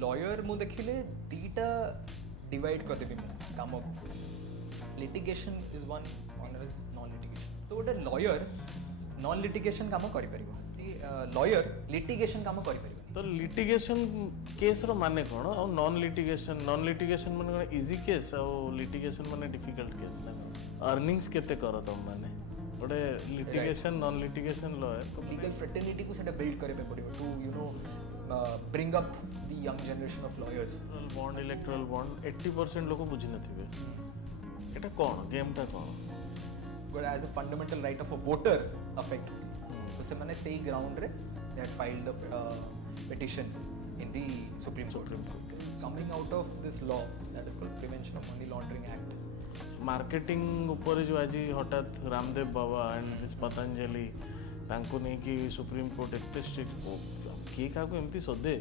Lawyer मु देखिले दीटा divide कर देबी काम को litigation is one another is non litigation तो गोटे लॉयर नॉन लिटिगेशन काम करि परिबो लॉयर लिटिगेशन काम करि परिबो तो लिटिगेशन केस रो माने कोन और नॉन लिटिगेशन माने कोन इजी केस और लिटिगेशन माने डिफिकल्ट केस ना अर्निंग्स केते करो तुम माने गोटे लिटिगेशन नॉन लिटिगेशन लॉयर तो लीगल फ्रेटर्निटी को सेटा बिल्ड करे पे पड़िबो to you know bring up the young generation of lawyers bond electoral bond 80% लोग बुझी नथिबे एटा कोन गेमटा कोन but as a fundamental right of a voter affect तो से माने सही ग्राउंड रे दे had filed the petition in the Supreme Court. Coming out of this law that is called Prevention of Money Laundering Act. Marketing ऊपर जो आज हठात Ramdev Baba and this Patanjali तांको नहीं कि सुप्रीम कोर्ट एते स्ट्रिक्ट किए क्या एमती सोदे।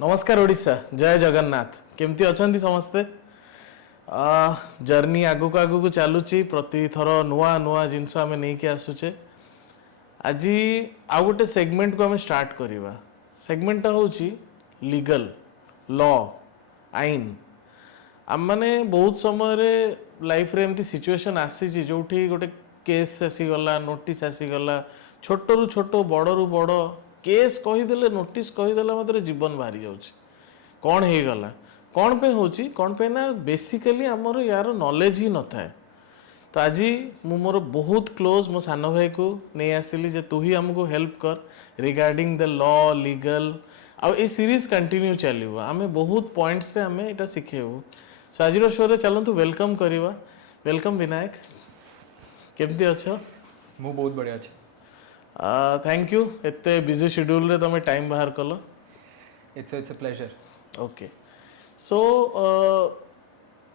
नमस्कार ओडिशा जय जगन्नाथ केमती अछंती समस्ते जर्नी आगु को चलुची प्रति थर नुआ नुआ जिनस आम नहीं कि आसुचे आज आउ गोटे सेगमेंट को आम स्टार्ट करवा सेगमेंट हूँ लीगल लॉ आईन आम मैंने बहुत समय लाइफ रे एमती सिचुएशन आसी जो गोटे केस आसीगला नोटिस आसीगला छोट रु छोट बड़ बड़ केस कहीदे नोटिस कहीदेला मतलब जीवन बाहरी जाऊँच कौन हो गला कौन पे होची कौन पे ना बेसिकली आमर यार नॉलेज ही न थाए तो आज मु मोर बहुत क्लोज मो सान भाई को नहीं आसिली जे तू ही हमको हेल्प कर रिगार्डिंग द लॉ लीगल आ ए सीरीज कंटिन्यू चलो आम बहुत पॉइंट्स रे आम एटा शिखेबू सो आज शो रे चलतु वेलकम करवा वेलकम विनायक केमती अच्छ मु बहुत बढ़िया अछि थैंक यू एते बिजी शेड्यूल रे तमे टाइम बाहर कल it's a pleasure okay so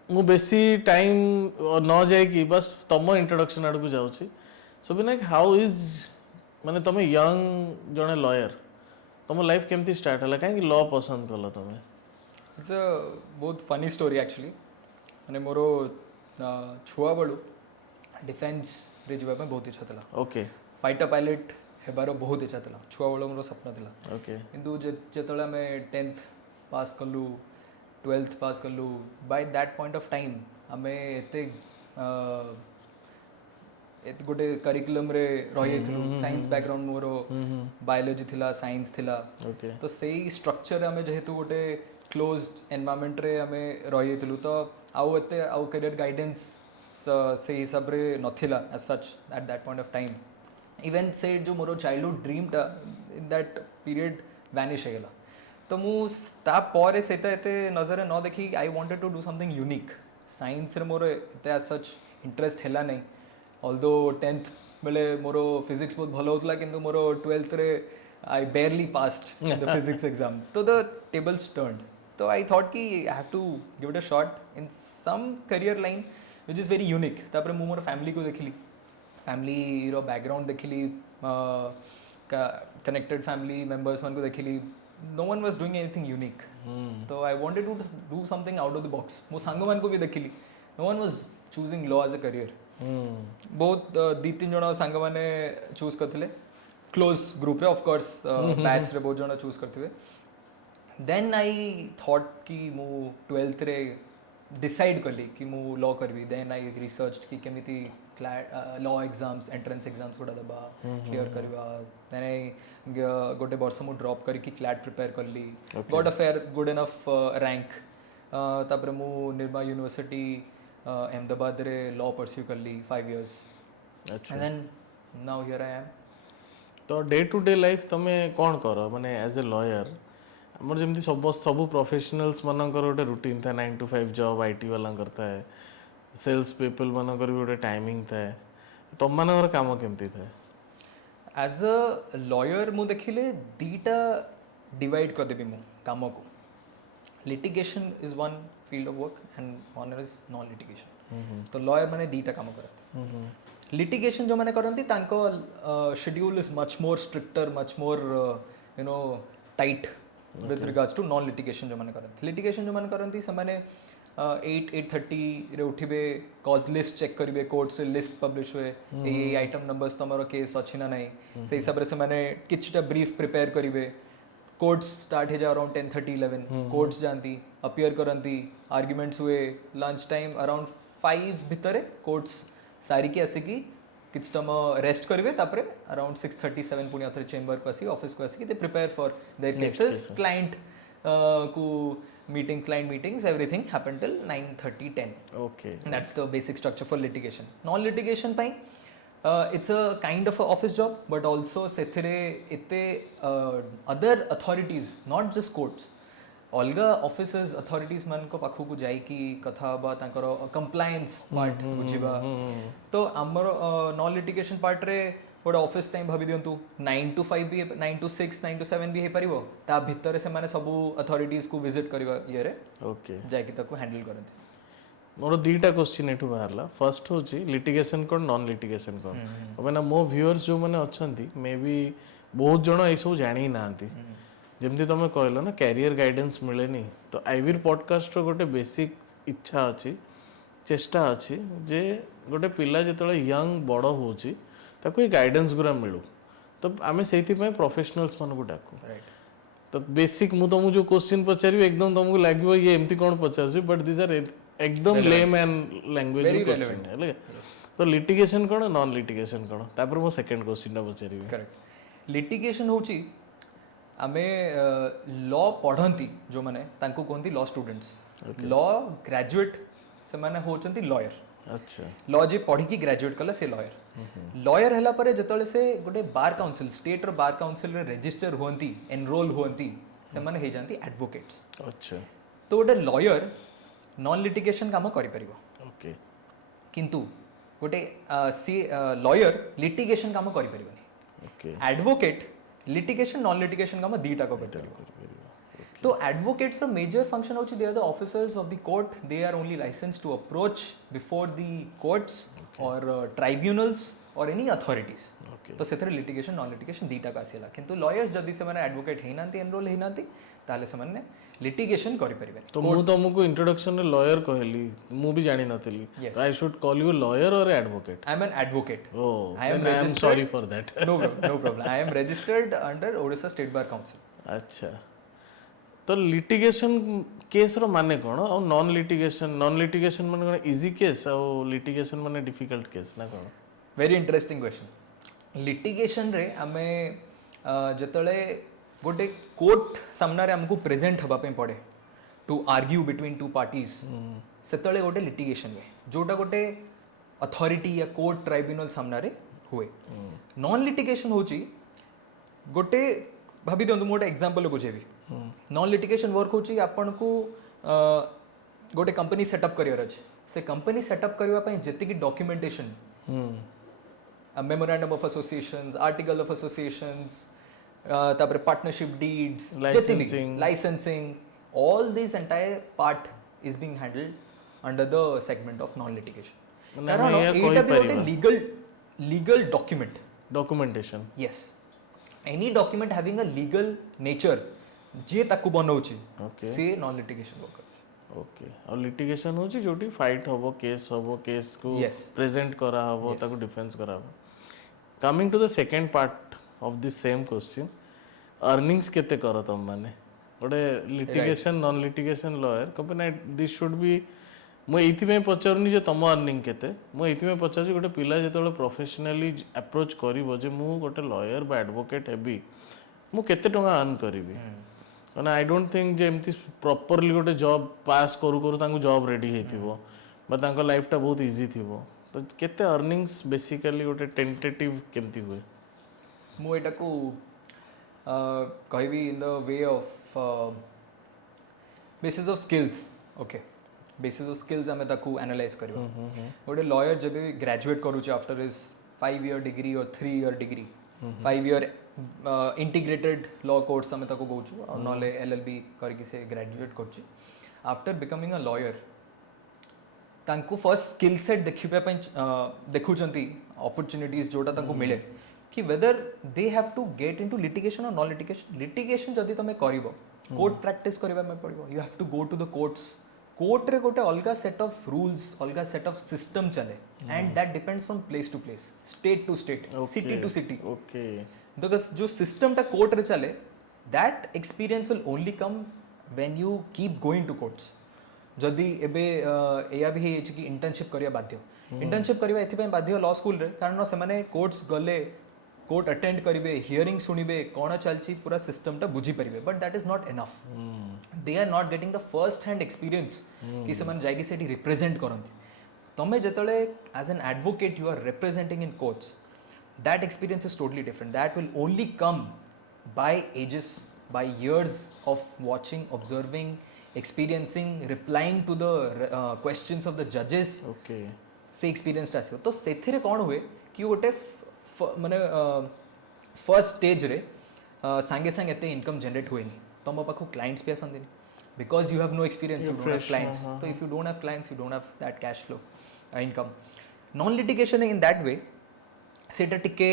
मु बेसी टाइम न जाए कि बस तुम इंट्रोडक्शन आड़ को जाऊँगी सो विनायक हाउ इज माने तुम यंग जड़े लॉयर तुम लाइफ केमती स्टार्ट है कहीं लॉ पसंद कल तुम इट्स अ बहुत फनी स्टोरी एक्चुअली माने मोर छुआ बड़ू डिफेन्स रे जीवा पे बहुत इच्छा था ओके फाइटर पायलट हेबार बहुत इच्छा था छुआ बड़ मोर सपना था ओके किंतु जेतले आम 10th पास कलु 12th पास कलु by that point of time आम एते गोटे करिकुलम रे रही साइंस बैकग्राउंड मोर बायोलॉजी थिला साइंस थिला तो सही स्ट्रक्चर आम जेहेतु गोटे क्लोज्ड एनवायरनमेंट रे आम रही तो आउ एते आउ करियर गाइडेंस से हिसाब रे नथिला as such at that point of time even से जो मोर चाइल्डहुड ड्रीम टा इन दैट पीरियड वैनिश होगला तो मुझे से नजर न देखी I wanted to do something unique science रे मोर एते एज सच इंटरेस्ट हैला नहीं ऑल्दो 10th बेले मोर फिजिक्स बहुत भल होता किंतु मोर 12th रे I barely passed the physics exam तो द टेबल्स टर्न्ड तो आई थॉट कि I have to give it a shot in some career line which is very unique तापर मु मोर फैमिली को देखली फैमिली रो बैकग्राउंड देखली कनेक्टेड फैमिली मेंबर्स मन को देखली no one was doing anything unique so I wanted to do something out of the box मो सांग मान को भी देखली no one was choosing law as a career बहुत दी तीन जण सांग माने चूज करथिले close group ray of course batch रे बहुत जण चूज करथिबे देन आई थॉट कि मु 12th रे डिसाइड करली कि मु लॉ करबी देन आई रिसर्च्ड कि केमिति लॉ एग्जाम्स एंट्रेंस एग्जाम्स गुड़ा दबा क्लियर करवा देन आई गोटे वर्ष मु ड्रॉप करके क्लैट प्रिपेयर करली got a fair good enough rank तापर मु निर्मा यूनिवर्सिटी अहमदाबाद रे लॉ परस्यू करली 5 years and then now here I am तो डे टू डे लाइफ तमे कौन कर माने एज ए लॉयर हमर जेमती सब प्रोफेशनल्स मानकर गोटे रूटीन था 9 to 5 जॉब आईटी वाला करता है सेल्स पीपल मानकर भी गोटे टाइमिंग था तुम मानकर काम केमती था एज अ लॉयर मु देखिले दीटा डिवाइड कर देबी मु काम को litigation is one field of work and one is non litigation तो लॉयर माने दीटा काम करे लिटिगेशन जो माने करंती तांको schedule is much more stricter much more you know tight with regards to non litigation जो माने करंती लिटिगेशन जो माने करंती से माने 8:30 रे उठिबे कॉज लिस्ट चेक करिवे कोर्ट से लिस्ट पब्लिश हुए ए आइटम नंबर्स तमरो केस अछि ना नहीं से हिसाब रे से माने किछटा ब्रीफ प्रिपेयर करिवे कोर्ट्स स्टार्ट हो जाए अराउंड 10:30-11 कोर्ट्स जाती अपियर करती आर्ग्युमेंट्स हुए लंच टाइम अराउंड 5 भितर कोर्ट्स सारिकी आसिकी किछ टाइम रेस्ट करेंगे तापर अराउंड 6:37 पुणी आथरे चेंबर को आसी ऑफिस को आसी they prepare for their cases client को meeting client meetings everything happened till 9:30-10 okay that's the basic structure for litigation non litigation pai it's a kind of a office job but also sethire ete other authorities not just courts अलगा officers authorities मान को पाखु को जाई की कथा बा तांकर compliance part बुझिबा तो हमर नॉन लिटिगेशन पार्ट रे गोटे ऑफिस टाइम भाभी दियंतु 9 to 5 भी 9 to 6 9 to 7 भी हे परिबो ता भितर से माने सब अथॉरिटीज को विजिट करबा ये रे ओके जाई की ताको हैंडल करते मोर दुईटा क्वेश्चन एठू बाहरला फर्स्ट होची लिटिगेशन कोन नॉन लिटिगेशन कोन माने मो व्यूअर्स जो माने अछंती मे बी बहुत जण ए सब जानि नांती जेमती तुम कहल ना कैरियर गाइडेंस मिलेनी तो आईवीर पॉडकास्ट गोटे बेसिक इच्छा अच्छी चेष्टा अच्छी जे गोटे पिला जो यंग बड़ होची ताको ये गाइडेंस गुरा मिलू तो आम से प्रोफेशनल्स मान को डाकू तो बेसिक मु तुमको जो क्वेश्चन पचारि एकदम तुमको लगे ये एमती कौन पचार बट दिस आर एकदम लेम एंड लैंग्वेज क्वेश्चन है तो लिटिगेशन कौन नॉन लिटिगेशन कौन तापर मो सेकंड क्वेश्चन पचारि करेक्ट लिटिगेशन होची आमे लॉ पढ़ती जो माने तांको कहती लॉ स्टूडेंट्स लॉ ग्रेजुएट से माने होचंती लॉयर अच्छा लॉ जे पढ़ी की ग्रेजुएट कला से लॉयर लॉयर हला परे जतले से गोटे बार काउंसिल स्टेट रो बार काउंसिल रे रजिस्टर होंती एनरोल होंती से माने हे जानती एडवोकेट्स अच्छा तो गोटे लॉयर नॉन लिटिगेशन काम करि परिबो ओके किंतु गोटे सी लॉयर लिटिगेशन काम करि परिबोनी okay advocate litigation non litigation का दीटा को बेटर तो एडवोकेट्स का मेजर फंक्शन होची they are the officers of the court they are only license to approach before the courts और ट्राइब्यूनल्स और एनी अथॉरिटीज तो सेथरे लिटिगेशन नॉन लिटिगेशन दीटा का आसीला किंतु लॉयर्स जदी से माने एडवोकेट हेनांती एनरोल हेनांती ताले से माने लिटिगेशन करि परिबे तो मु तुमको इंट्रोडक्शन रे लॉयर कहली मु भी जानि नथली I should call you lawyer और advocate I am an advocate oh I am registered. Sorry for that no problem I am registered under Odisha state bar council अच्छा तो लिटिगेशन केस रो माने कोन और नॉन लिटिगेशन माने कोन इजी केस और litigation माने difficult case ना कोन वेरी इंटरेस्टिंग क्वेश्चन लिटिगेशन रे आमे जतले गोटे कोर्ट सामना रे हमको प्रेजेंट हबा पे पड़े to argue between two parties सेतले गोटे लिटिगेशन है जोटा गोटे अथॉरिटी या कोर्ट ट्राइब्यूनल सामना रे हुए नॉन लिटिगेशन होची गोटे भाभी दियंतु मोटे एग्जांपल बुझेबी नॉन लिटिगेशन वर्क होची आपन को गोटे कंपनी सेटअप करियर अछि से कंपनी सेटअप करबा पई जति की documentation memorandum of associations article of associations तापर partnership deeds licensing all this entire part is being handled under the segment of non litigation कारण एटा भी गोटे legal documentation yes any document having a legal nature जे ताकू बनौची से non litigation work okay और litigation होची जोटी फाइट होबो केस को प्रेजेंट करा होबो ताकू डिफेंस करा होबो coming to the second part of this same question earnings केते करो तुम माने गोटे litigation non litigation lawyer company this should be मु एथि में पचारनी जे तुम अर्निंग केते मु एथि में पचार गोटे पिला जेतले प्रोफेशनली अप्रोच करिवो जे मु गोटे लॉयर बा एडवोकेट हेबी मु केते टंका अर्न करिवि and I don't think जे एमती प्रॉपर्ली गोटे जॉब पास करू करू तांको जॉब रेडी हेतिबो बा तांको लाइफ टा बहुत इजी थिबो तो केते अर्निंग्स बेसिकली गोटे टेंटेटिव केमती हुए मु एटा को कहबी in the way of basis of skills okay basis of skills आमे ताकू एनालाइज करियो गोटे लॉयर जब ग्रेजुएट करूचे आफ्टर हिज 5-year डिग्री और 3-year degree 5-year integrated law course आमे ताको कहूछु और नले LLB करके से ग्रेजुएट करछि आफ्टर बिकमिंग अ लॉयर तांको फर्स्ट स्किल सेट देखुचंती अपॉर्चुनिटीज जोटा तांको मिले कि whether they have to get into litigation और नॉन लिटिगेशन जदि तमे करिवो कोर्ट प्रैक्टिस करबा में पड़िवो you have to go to the courts court रे गोटे अलगा सेट ऑफ रूल्स अलगा सेट ऑफ सिस्टम चले and that depends from place to place state to state city to city okay because जो system टा कोर्ट रे चले that experience will only come when you keep going to courts. जदि एबे एया भी है कि इंटर्नशिप करिया बाध्य इंटर्नशिप करिया एथिपय बाध्य लॉ स्कूल रे कारण से माने कोर्ट्स गले कोर्ट अटेंड करिवे हियरिंग सुनिबे कोन चलची पूरा सिस्टम टा बुझी परिबे but that is not enough they are not getting the first hand experience कि से माने जाई कि सेठी रिप्रेजेंट करंती तमे जेतले as an advocate you are representing in courts that experience is totally different that will only come by ages by years of watching observing experiencing replying to the questions of the judges okay से experience आसो तो सेथिरे कोन हुए कि गोटे माने first stage रे सांगे सांगे एते income generate होएनी तम पाखो क्लाइंट्स भी आसंदी because you have no experience you don't have clients तो if you don't have clients you don't have that cash flow income non litigation in that way सेटा टिके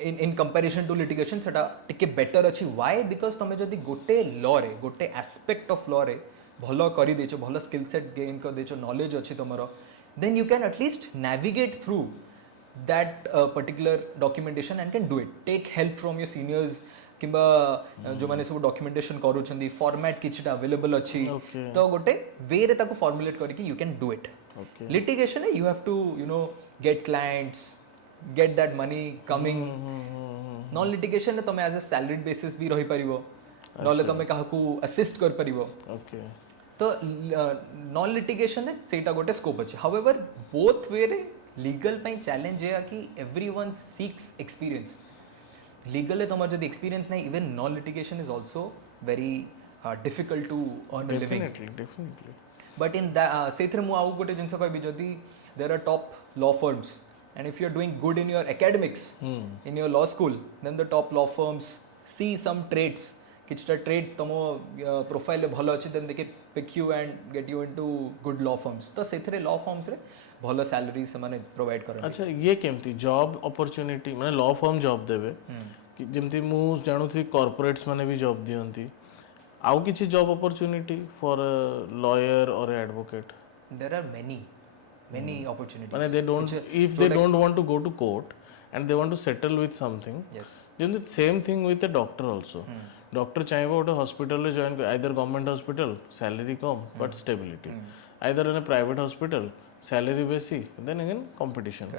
in comparison to litigation सेटा टिके better अछि why because तमे जदी गोटे law रे गोटे एस्पेक्ट ऑफ लॉ रे भलो करी देछो भलो स्किल सेट गेन कर देछो नॉलेज अछि तमरो then you can at least navigate through that particular documentation and can do it take help from your seniors किंबा जो माने सब डॉक्यूमेंटेशन करूछंदी फॉर्मेट किछटा अवेलेबल अछि तो गोटे वे रे ताको फॉर्मुलेट करी कि you can do it litigation you have to you know get clients get that money coming non litigation रे तमे एज अ सैलरीड बेसिस भी रही परिबो नले तमे काहकू असिस्ट कर परिबो ओके तो नॉन लिटिगेशन रे सेटा गोटे स्कोप अछि हाउएवर बोथ वे रे लीगल पई चैलेंज है कि एवरीवन सीक्स एक्सपीरियंस लीगल रे तमर जदी एक्सपीरियंस नै even non litigation is also very difficult to earn a living definitely but in सेथरे मु आउ गोटे जिंस कहबी जदी there are top law firms and if you are doing good in your academics in your law school then the top law firms see some traits kichta trait tomo profile bhalo achi then they can pick you and get you into good law firms to sethre law firms re bhalo salary samane provide karan अच्छा ये केमती job opportunity माने law firm job देबे कि जेमती मु जानु थी corporates माने भी जॉब दियंती आउ किछि job opportunity for a lawyer और advocate there are many opportunities माने they don't if they don't want to go to court and they want to settle with something yes then the same thing with a doctor also doctor चाहेबो ओटे hospital रे join either government hospital salary come but stability either in a private hospital salary बेसी then again competition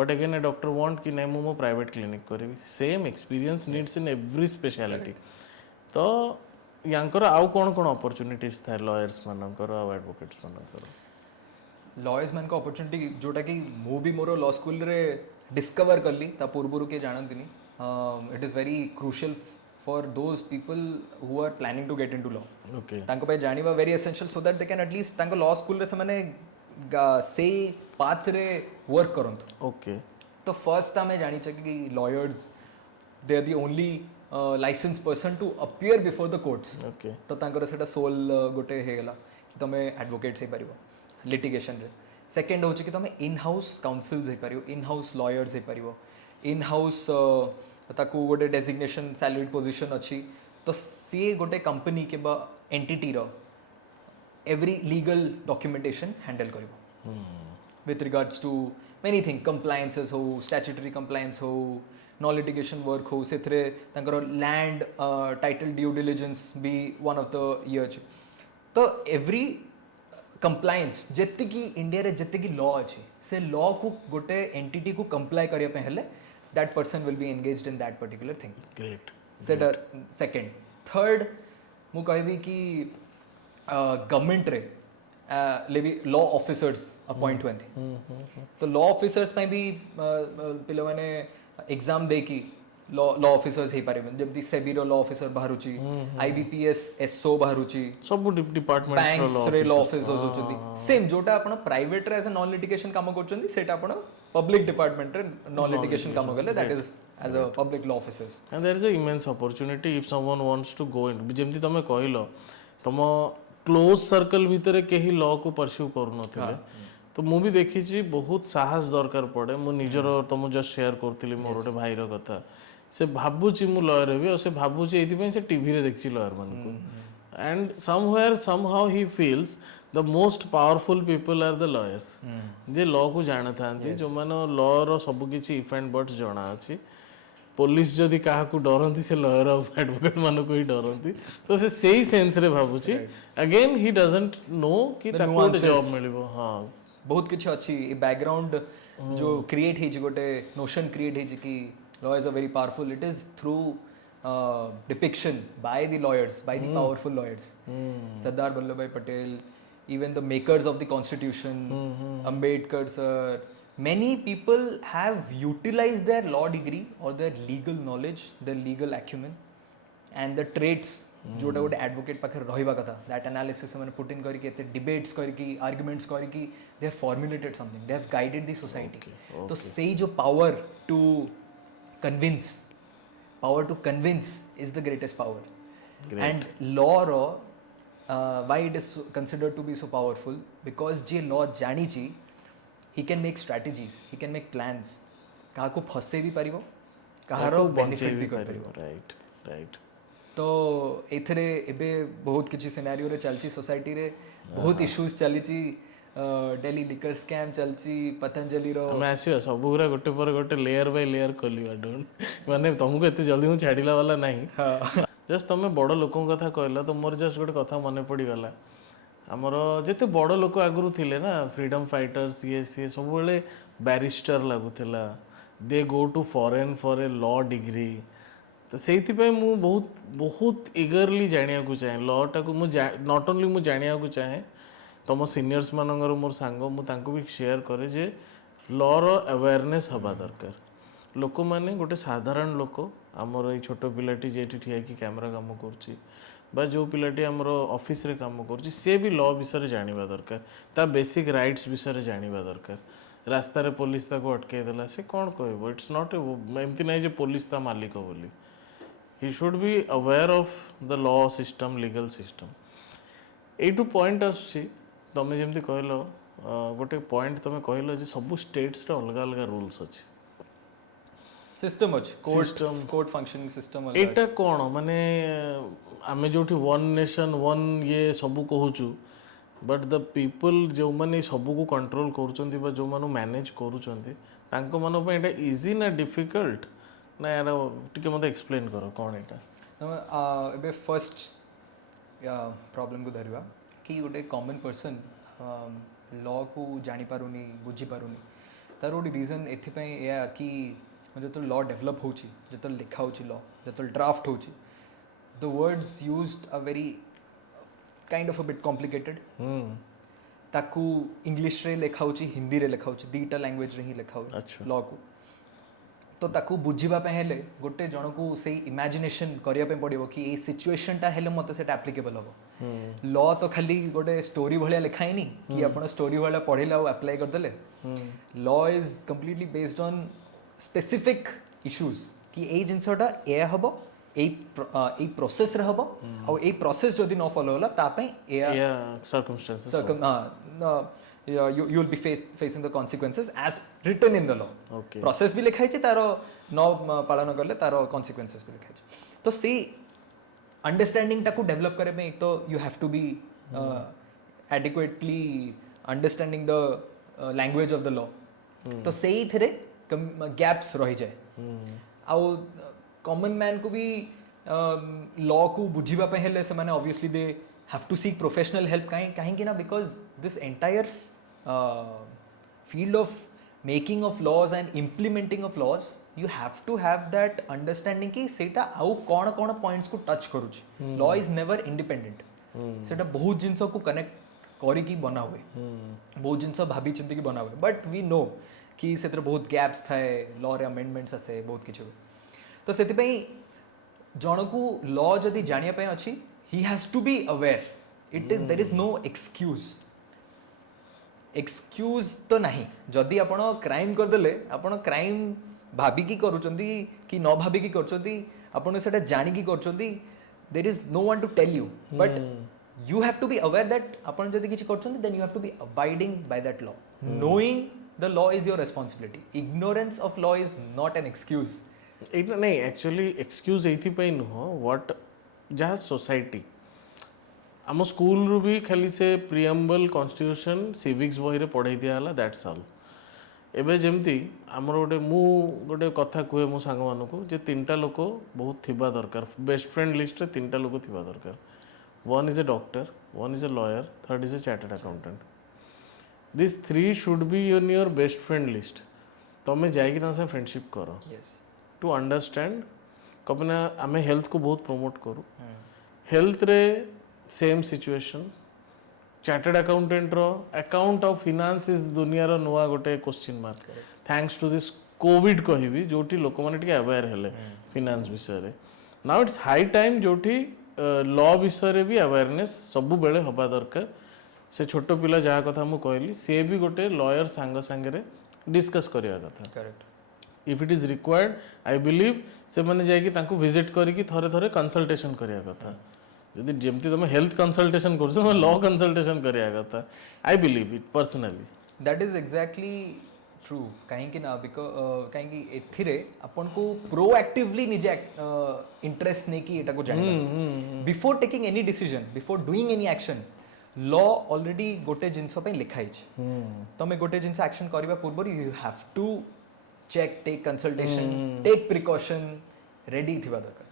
but again a doctor want कि नै मो private clinic करबी same experience needs in every specialty तो यांकर आउ कोन कोन opportunities था lawyers मानकर और एडवोकेट्स मानकर लॉयर्स मान को अपॉर्चुनिटी जोटा कि मु भी मोर लॉ स्कूल रे डिस्कवर करली ता पूर्वरु के जानंतिनी it is very crucial for those people who are planning to get into law okay तांको पे जानिबा very essential so that they can at least तांको लॉ स्कूल रे से माने से पाथ रे वर्क करंत ओके तो फर्स्ट ता मैं जानि छ कि lawyers they are the only licence person to appear before the courts okay तो तांकर सेटा सोल गोटे हे गेला कि तमे एडवोकेट हे परिबो लिटिगेशन रे सेकेंड हो कि तुम इन हाउस काउंसिल्स हो इन हाउस लॉयर्स हो इन हाउस ताकू गोटे डेजिग्नेशन सैलरीड पोजीशन अच्छी तो सी गोटे कंपनी के एंटिटी रो एवरी लीगल डॉक्यूमेंटेशन हैंडल करिवो with regards to many thing compliances हो स्टैट्यूटरी कंप्लायंस हो नॉन लिटिगेशन वर्क हो से लैंड टाइटल ड्यू डिलिजेंस भी वन ऑफ द ईयर तो एवरी कंप्लायंस जेति की इंडिया रे जेति की लॉ अछि से लॉ को गोटे एंटिटी को कंप्लाई करिया पे हेले that person will be engaged in that particular thing great सेटर सेकंड थर्ड मु कहबी कि गवर्नमेंट रे लेबी लॉ ऑफिसर्स अपॉइंट होंती तो लॉ ऑफिसर्स पे भी पिले माने एग्जाम दे की लॉ ऑफिसर्स हे पारे जब सेबीरो लॉ ऑफिसर बाहरुची आईबीपीएस एसओ बाहरुची सब डिपार्टमेंट बैंक्स रे लॉ ऑफिसर्स होचंदी सेम जोटा आपण प्राइवेट रे एज नॉन लिटिगेशन काम करचंदी सेटा आपण पब्लिक डिपार्टमेंट रे नॉन लिटिगेशन काम करले that is as a public law officers and there is a immense opportunity if someone wants to go in जेमती तमे कहिलो तम क्लोज सर्कल भितरे केही लॉ को परस्यू करू नथिले तो मु भी देखी छी बहुत साहस दरकार पड़े मु निजर तम जस्ट शेयर करथिली मोर ओटे भाई रो कथा से भाबुची मु लॉयर हेबी और से भाबुची एथि पे से टीवी रे देखछि लॉयर मन को and somewhere somehow he feels the most powerful people are the lawyers जे लॉ को जाना थांती जो मानो लॉ रो सब किछि इफ एंड बट्स जणा अछि पुलिस जदि काहाकू डरती से लॉयर ऑफ एडवोकेट मानक ही डरती तो से सही सेंस रे भाबुची अगेन ही डजंट नो कि ताको गोटे जॉब मिलिबो हां बहुत किछि अछि ए बैकग्राउंड जो क्रिएट हे गोटे नोशन क्रिएट हे कि law is a very powerful it is through depiction by the lawyers by the powerful lawyers Sardar Vallabh Bhai Patel even the makers of the constitution Ambedkar sir many people have utilized their law degree or their legal knowledge their legal acumen and the traits जोटा गोटे advocate पाखे रहिबा कथा that analysis मैंने put in करके एते debates करके arguments करके they have formulated something they have guided the society तो सेई जो power to convince is the greatest power and law रो why it is considered to be so powerful because जे law जानी ची he can make strategies he can make plans कहा को फसे भी परिबो कहारो बेनिफिट भी कर परिबो राइट राइट तो एथरे एबे बहुत किछि सिनेरियो रे चलची सोसाइटी रे बहुत इश्यूज चलीची डेली लिकर स्कैम चलची पतंजलि रो हम आसीबा सब गुरा गोटे पर गोटे लेयर बाय लेयर कलिवा डोंट माने तुमको एते जल्दी मु छाडिला वाला नहीं हां जस्ट तुम बड़ लोक कथा कहला तो मोर जस्ट गोटे कथा मन पड़गला आमर जिते बड़ लोक आगुरी थे ना फ्रीडम फाइटर्स ये सी सब बेले बैरिस्टर लगुला they go to foreign for a law degree तो से बहुत बहुत इगरली जाना चाहे लॉ टाक नॉट ओनली मुझे जाना चाहे तुम सीनियर्स मानकर मोर सांग मुझे भी शेयर करे जे लॉ रो अवेयरनेस हवा दरकार लोक मैंने गोटे साधारण लोक आमर ये छोट पिलाटी जे ठिया कि कैमरा काम कर जो पिलाटी आमर ऑफिस रे काम कर सी भी लॉ विषय जाना दरकार ता बेसिक राइट्स विषय जाना दरकार रास्ता रे पुलिस ताको अटके देला से कौन कहबो इट्स नॉट एमती नहीं जे पुलिस ता मालिक बोली he should be aware of the law system legal system एटू पॉइंट आसुची तमे जेमती कहलो गोटे पॉइंट तमे कहलो जे सब स्टेट्स रे अलग अलग रूल्स अछि सिस्टम अछि कोर्ट फंक्शनिंग सिस्टम अलग एटा कोन माने आमे जोठी वन नेशन वन ये सब कहूचु बट द पीपल जो माने सब को कंट्रोल करूचंती बा जो मानो मैनेज करूचंती तांको मानो पे एटा इजी ना डिफिकल्ट ना यार टिके मते एक्सप्लेन करो कोन एटा एबे फर्स्ट प्रॉब्लम को धरिबा कि गोटे कॉमन पर्सन लॉ को जानि पारुनी बुझी पारुनी तार गोटे रीजन एथिपई या कि जो लॉ डेवलप होची जो लिखा होची लॉ जो ड्राफ्ट होची the words used are very kind of a bit complicated ताकू इंग्लिश रे लिखा होची हिंदी रे लिखा होची दीटा लैंग्वेज रे ही लिखा होची लॉ को तो ताकू बुझीबा पे हेले गोटे जण को से इमेजिनेशन करिया पे पड़िबो कि ए सिचुएशन टा हेले मते सेटा एप्लीकेबल हो लॉ तो खाली गोटे स्टोरी भलिया लिखाई नहीं कि आपण स्टोरी वाला पढिला और अप्लाई कर देले law is completely based on specific issues कि ए जिनसटा ए हबो ए प्रोसेस रे हबो और ए प्रोसेस जदी न फॉलो होला ता पे ए circumstances you will be facing the consequences as written in the law process भी लिखाई छै तारो न पालन करले तारो consequences भी लिखाई छै तो सी अंडरस्टैंडिंग टाकू डेवलप करे में एक तो you have to be adequately understanding the language of the law तो सेही थरे गैप्स रही जाए आउ कॉमन मैन को भी लॉ को बुझीबा पे हेले से माने obviously they have to seek professional help कहीं ना because this entire field of making of laws and implementing of laws you have to have that understanding कि सेटा आउ कौन कौन points को touch करूची law is never independent सेटा बहुत जिनस को connect करी की बना हुए बहुत जिनस भाभी चिंती की बना हुए but we know कि सेतरे बहुत gaps थाए law रे amendments आसे बहुत किछु तो सेति पई जण को law जदी जानिया पे अछि he has to be aware it is there is no excuse excuse तो नहीं जदि आपण क्राइम करदेले आपण क्राइम भाबिकी करूचंदी कि न भाबिकी करचंदी आपण सेटा जानिकी करचंदी there is no one to tell you but you have to be aware that आपण जदि किछि करचंदी then you have to be abiding by that law knowing the law is your responsibility ignorance of law is not an excuse एटा नहीं actually excuse एथि पई नुह what जहा सोसाइटी आम स्कूल रू भी खाली से प्रियम्बल कॉन्स्टिट्यूशन सिविक्स बही रे पढ़ाई दिया हला दैट्स ऑल एबे जेमती आमर गोटे कथा कहे मो सांग मानू जे 3टा लोक बहुत थिबा दरकार बेस्ट फ्रेंड लिस्ट रे 3टा लोक थिबा दरकार one is a doctor one is a lawyer third is a chartered accountant this 3 should be in your best friend list तमें जाइए तांसे फ्रेंडशिप कर टू अंडरस्टैंड कबना आमे हेल्थ को बहुत प्रमोट करू हेल्थ रे सेम सिचुएशन चार्टर्ड अकाउंटेंट रो अकाउंट ऑफ फिनान्स इज दुनिया रो नुआ गोटे question mark thanks to this covid कहिबी जोटी लोक माने टिके अवेयर हेले फिनान्स विषय रे नाउ इट्स हाई टाइम जोटी लॉ विषय रे भी अवेयरनेस सब बेले हबा दरकार से छोट पिला जहा कथा मु कहली से भी गोटे लॉयर सांग सांगे रे डिस्कस करिया कथा correct if it is required I believe से माने जाय कि तांको विजिट करिकी थरे थरे कंसल्टेशन करिया कथा यदि जेमती तुम हेल्थ कंसल्टेशन कर लॉ कंसल्टेशन करिया कथा I believe it personally that is exactly true कहीं ना बिकॉज कहीं एथिरे अपन को प्रोएक्टिवली निजे इंटरेस्ट नहीं कि एटा को जानि before taking any decision before doing any action law already गोटे जिनस पे लिखाई तमे गोटे जिनस एक्शन करबा पूर्व you have to check take consultation take precaution ready थिबा दरकार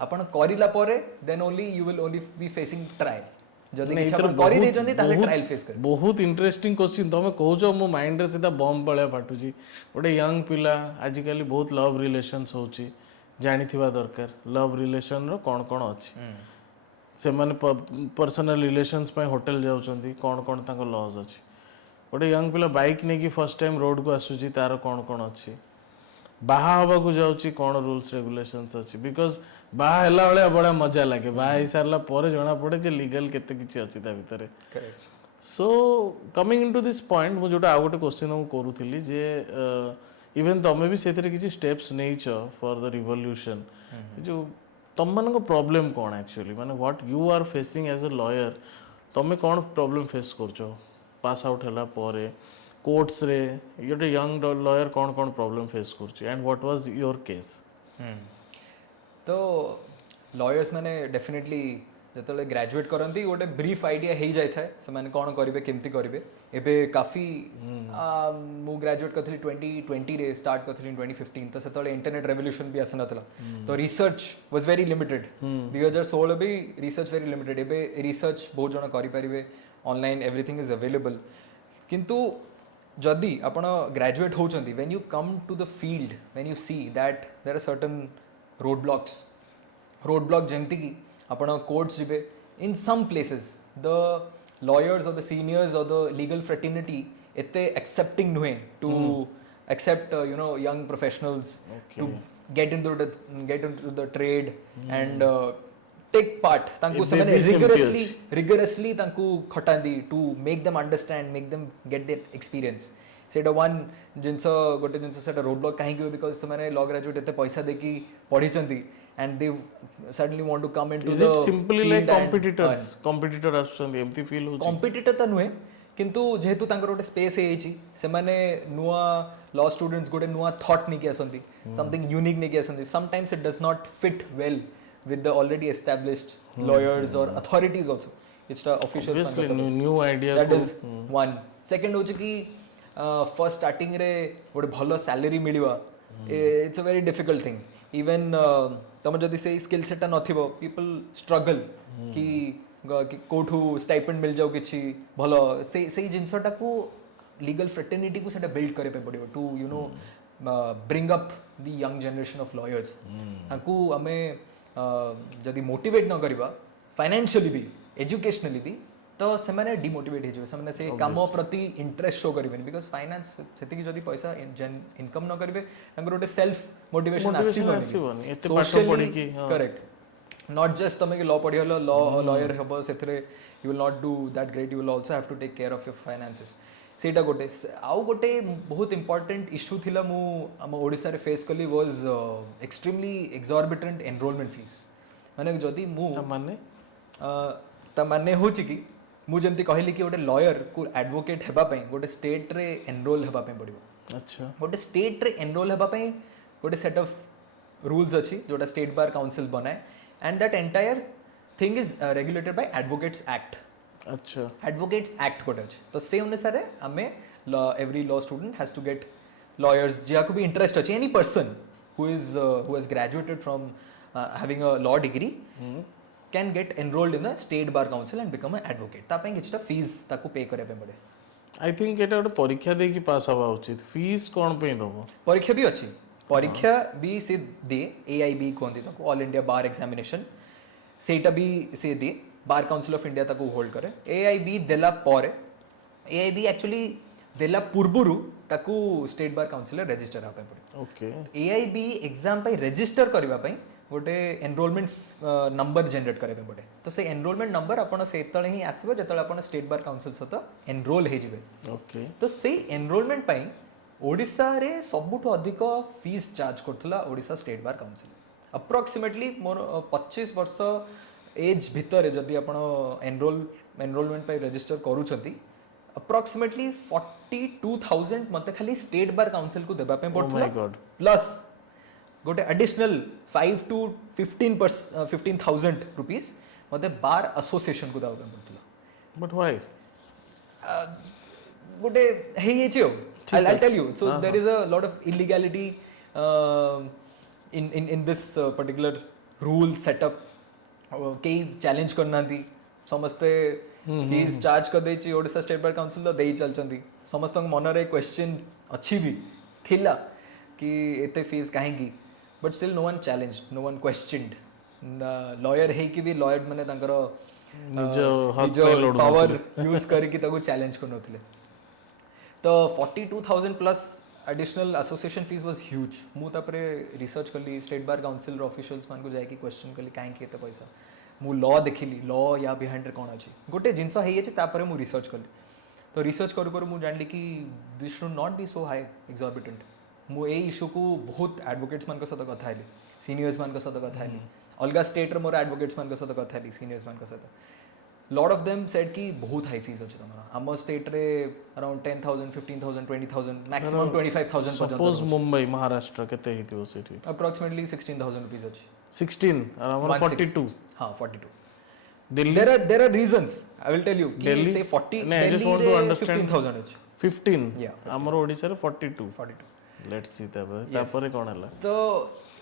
आपण करिला परे then only you will only be facing trial जदी किछ आपण करि दे जंदी ताले ट्रायल फेस कर बहुत इंटरेस्टिंग क्वेश्चन तमे कहू जो मो माइंड रे सीधा बम पळया फाटू जी गोटे यंग पिला आज काली बहुत लव रिलेशंस होची जानि थिबा दरकार लव रिलेशन रो कोन कोन अछि से माने पर्सनल रिलेशंस पे होटल जाउचंदी कोन कोन ताको लॉज अछि गोटे यंग पिला बाइक ने की फर्स्ट टाइम रोड को आसुची तार कोन कोन अछि बाहा हवा को जाउची कोन रूल्स रेगुलेशंस अछि बिकॉज बाहा हला वाले बड़ा मजा लागे बाहा ही सारला परे जणा पड़े जे लीगल केते किछि अछि ता भितरे so coming into this point मु जोटा आ गोटे क्वेश्चन मु करूथिली जे इवन तमे भी सेतरे किछि स्टेप्स नेइछ फॉर द रिवोल्यूशन जो तम मन को प्रॉब्लम कोन एक्चुअली माने what you are facing as a lawyer तमे कोन प्रॉब्लम फेस करछो पास आउट हला परे कोर्ट्स रे योटे यंग लॉयर कोन कोन प्रॉब्लम फेस करछी and what was your case तो लॉयर्स मैंने डेफिनेटली जो ग्रेजुएट करती गोटे ब्रीफ आइडिया हो जाए से मैंने कौन करेंगे केमती करेंगे एबे काफ़ी मु ग्रेजुएट करी 2020 रे स्टार्ट करी 2015 तो से इंटरनेट रेवोल्यूशन भी आसी नाला तो रिसर्च वाज वेरी लिमिटेड 2016 भी रिसर्च वेरी लिमिटेड एबे रिसर्च बहुत जन करें ऑनलाइन एवरीथिंग इज अवेलेबल किंतु जदि आपण ग्रेजुएट होचंदी when you come to the field when you see that there are certain road block जमती कि आपण कोर्ट्स जिबे in some places the lawyers और द सीनियर्स और द लीगल फ्रेटर्निटी एते एक्सेप्टिंग नुहे to accept you know young professionals to get into the trade and take part तांकु समेने रिगरसली तांकु खटांदी to make them understand make them get that experience सेटा one जिनस गोटे जिनस सेटा रोड ब्लॉक कहीं बिकॉज से लॉ ग्रेजुएट एते पैसा देकी पढ़ी and they suddenly want to come into is the it simply like competitor आसुचंदी एमती फील होची competitor त नुहे किंतु जेहेतु तांकर गोटे स्पेस हेची से माने नुआ लॉ स्टूडेंट्स गोटे नुआ थॉट नहीं के आसंती समथिंग यूनिक नहीं के आसंती sometimes it does not fit well with the already established lawyers or authorities also it's the officials new idea that is one second ho ki first starting re gote bhalo salary miliba it's a very difficult thing even तम जदि से skill set नथिबो people struggle कि कोठू stipend मिल जाऊ किछि भलो से जिनसटा को legal fraternity को सेटा बिल्ड करे पे पड़िबो to you know bring up the young generation of lawyers ताकू हमें जदि मोटिवेट न करबा फाइनेंशियली भी एजुकेशनली भी तो से माने डिमोटिवेट हो जाए से काम प्रति इंटरेस्ट शो करेंगे बिकॉज फाइनेंस से जदि पैसा इनकम न करेंगे गोटे self motivation socially correct not just तुम लॉ पढ़ी लॉयर हम से you will not do that great you will also have to take care of your finances सेटा गोटे आउ गोटे बहुत इंपोर्टेंट इश्यू थिला मु हम ओडिसा रे फेस कली was extremely exorbitant enrolment fees माने जदि मु माने हो कि मु जमती कहली कि गोटे लॉयर को एडवोकेट हेबा पई गोटे स्टेट रे एनरोल हेबा पई पड़िबो अच्छा गोटे स्टेट रे एनरोल हेबा पई गोटे सेट ऑफ रूल्स अछि जोटा स्टेट बार काउंसिल बनाए and that entire thing is regulated by advocates act अच्छा एडवोकेट्स एक्ट गोटे अछि तो से अनुसार हमें every law student has to get lawyers जियाको भी interest अच्छी any person who has graduated from having a law degree can get enrolled in a state bar council and become an advocate ता ପାଇଁ किछटा fees ताको पे करे पे पड़े आई थिंक एटा गोटे परीक्षा देकी पास हवा उचित फीस कोन पे दबो परीक्षा भी अच्छी परीक्षा भी से दे AIB कहंती ताको ऑल इंडिया बार एग्जामिनेशन सेटा भी से दे बार काउंसिल ऑफ इंडिया ताको होल्ड करे AIB देला परे AIB एक्चुअली देला पूर्वरु ताको स्टेट बार काउंसिल रजिस्टर हापे पड़े ओके AIB एग्जाम पे रजिस्टर करबा पई गोटे एनरोलमेंट नंबर जनरेट करे पे पड़े तो से एनरोलमेंट नंबर आपण से तळे ही आसीबो जतळे आपण स्टेट बार काउंसिल सत एनरोल हे जिवे ओके तो से एनरोलमेंट पई ओडिसा रे सबुठ अधिक फीस चार्ज करथला Odisha state bar council approximately more 25 वर्ष एज भितर जदी आपण एनरोलमेंट पे रजिस्टर करूछंती अप्रोक्सीमेटली 42,000 मते खाली स्टेट बार काउंसिल को देबा पे पड़थला प्लस गोटे एडिशनल 5 to 15,000 रुपीस मते बार एसोसिएशन को देबा पे पड़थला बट व्हाई गोटे हे ये छियो I'll tell you. So there is a lot of illegality in this particular rule setup. कई चैलेंज करना थी समस्ते फीस चार्ज कर दे ची ओडिशा स्टेट बार काउंसिल तो देई चलचंती समस्त मन रे क्वेश्चन अच्छी भी थिला कि एते फीस काहे की but still no one challenged no one questioned lawyer है कि भी लॉयर माने तांकर पावर यूज करके ताको चैलेंज करनोथिले तो 42,000 plus additional association fees was huge मु तापरे रिसर्च करली स्टेट बार काउंसिल ऑफिशियल्स मान को जाय कि क्वेश्चन करली काहे केते पैसा मु लॉ देखिली लॉ या बिहाइंड रे कोन अछि गोटे जिंस हे अछि तापरे मु रिसर्च करली तो रिसर्च करू करू मु जानली कि this should not be so high exorbitant मु ए इशू को बहुत एडवोकेट्स मान को साथ कथा हेली सीनियर्स मान को साथ कथा हेली अलगा स्टेट रे मोर एडवोकेट्स मान को साथ कथा हेली सीनियर्स मान को साथ लॉट ऑफ देम सेड कि बहुत हाई फीस अछि तमरा हम स्टेट रे अराउंड 10,000 15,000 20,000 मैक्सिमम 25,000 पर्यंत सपोज मुंबई महाराष्ट्र केते हितिबो सेठी अप्रोक्सीमेटली 16,000 रुपीस अछि 16 अराउंड 42 हां 42 Delhi there are reasons I will tell you कि Delhi? say 40 No, I just want to understand. 15,000 अछि 15 Yeah, हमर ओडिसा रे 42 42 लेट्स सी तापरे कोन हला तो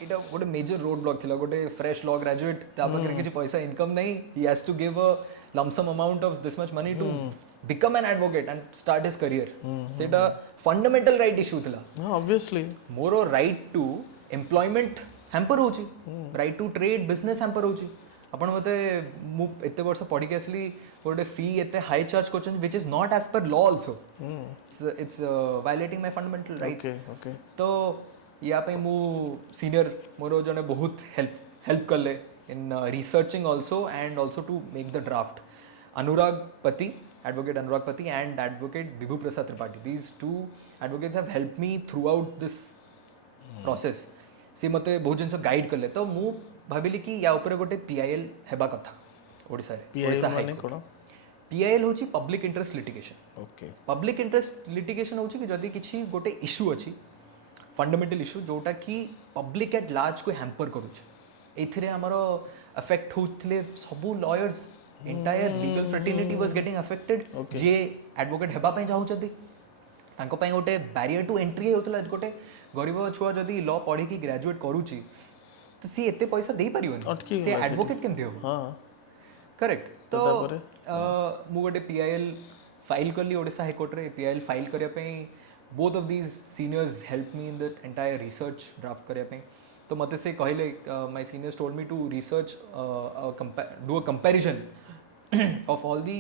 इटा गोटे मेजर रोड ब्लॉक थिला गोटे फ्रेश लॉ ग्रेजुएट तापर किछि पैसा इनकम नहीं he has to give a lump sum amount of this much money to become an advocate and start his career सेटा fundamental right issue थिला हां ऑब्वियसली मोर राइट टू एम्प्लॉयमेंट हैम्पर होची right to trade business hamper होची आपण मते मु एते वर्ष पढी के असली गोटे फी एते हाई चार्ज करछन which is not as per law also it's violating my fundamental rights okay तो या पे मु सीनियर मोर जने बहुत हेल्प करले in researching also and also to make the draft. Anurag Pati, advocate Anurag Pati and advocate Vibhu Prasad Tripathi. These two advocates have helped me throughout this process. से मते बहुत जिनस गाइड करले तो मु भाबिली कि या ऊपर गोटे PIL हेबा कथा ओडिसा रे ओडिसा हाई कोन PIL होची public interest litigation okay public interest litigation होची कि जदी किछि गोटे इशू अछि फंडामेंटल इशू जोटा कि पब्लिक एट लार्ज को हैम्पर करूछ एथिरे हमरो अफेक्ट होतले सबु lawyers entire legal fraternity was getting affected J advocate हेबा पय चाहू छथि तांको पय गोटे बैरियर टू एंट्री होतला गोटे गरीब छुआ जदी लॉ पढी की ग्रेजुएट करूची तो सी एते पैसा देई परियोनी से एडवोकेट केम देहो हां करेक्ट तो मु गोटे PIL फाइल करली ओडिसा हाई कोर्ट रे PIL फाइल करिया पय both of these seniors helped me in the entire research draft करिया पय तो मते से कहले my seniors told me to research do a comparison of all the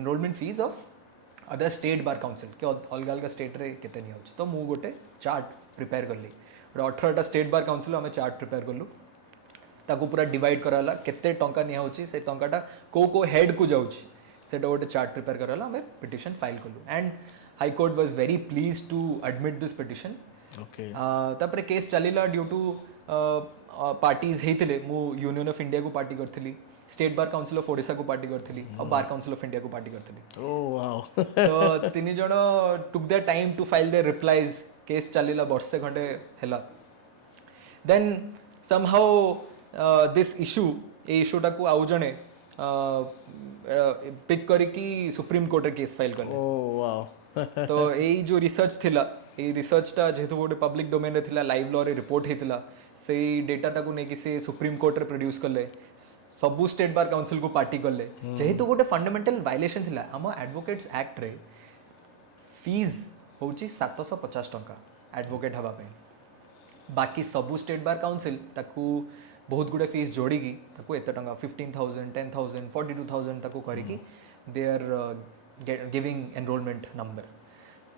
enrollment fees of other state bar council के अलग अलग स्टेट रे केते नि होछ तो मु गोटे चार्ट प्रिपेयर करली 18 टा स्टेट बार काउंसिल हमें चार्ट प्रिपेयर करलु ताको पूरा डिवाइड कराला केते टंका नि होछि से टंकाटा को हेड को जाउछि सेटा गोटे चार्ट प्रिपेयर कराला हमें पिटिशन फाइल करलु and high court was very pleased to admit this petition okay तापर केस चलिला ड्यू टू पार्टीज हेतिले मु यूनियन ऑफ इंडिया को पार्टी करथिली state bar council of Odisha को पार्टी करथिली और बार काउंसिल ऑफ इंडिया को पार्टी करथिली ओह वाओ तो तीन जण took their time to file their replies case चलिला वर्षे खंडे हेला देन समहाउ दिस इशू ए इशूटा को आउ जणे पिक करी कि सुप्रीम कोर्ट रे केस फाइल करले ओह वाओ तो ए जो रिसर्च थिला ए रिसर्चटा जेहेतु गोटे पब्लिक डोमेन रे थिला लाइव लॉ रे रिपोर्ट हेतिला से डेटाटा को नेकी से सुप्रीम कोर्ट रे प्रोड्यूस करले सबू स्टेट बार काउंसिल को पार्टी करले जेहेतु गोटे फंडामेंटल वायलेशन थिला हम एडवोकेट्स एक्ट रे फीस होची 750 टंका एडवोकेट हवा पे बाकी सबू स्टेट बार काउंसिल ताकू बहुत गुडे फीस जोड़िकी ताकू एते टंका 15,000 10,000 42,000 ताकू करिकी they are giving enrollment number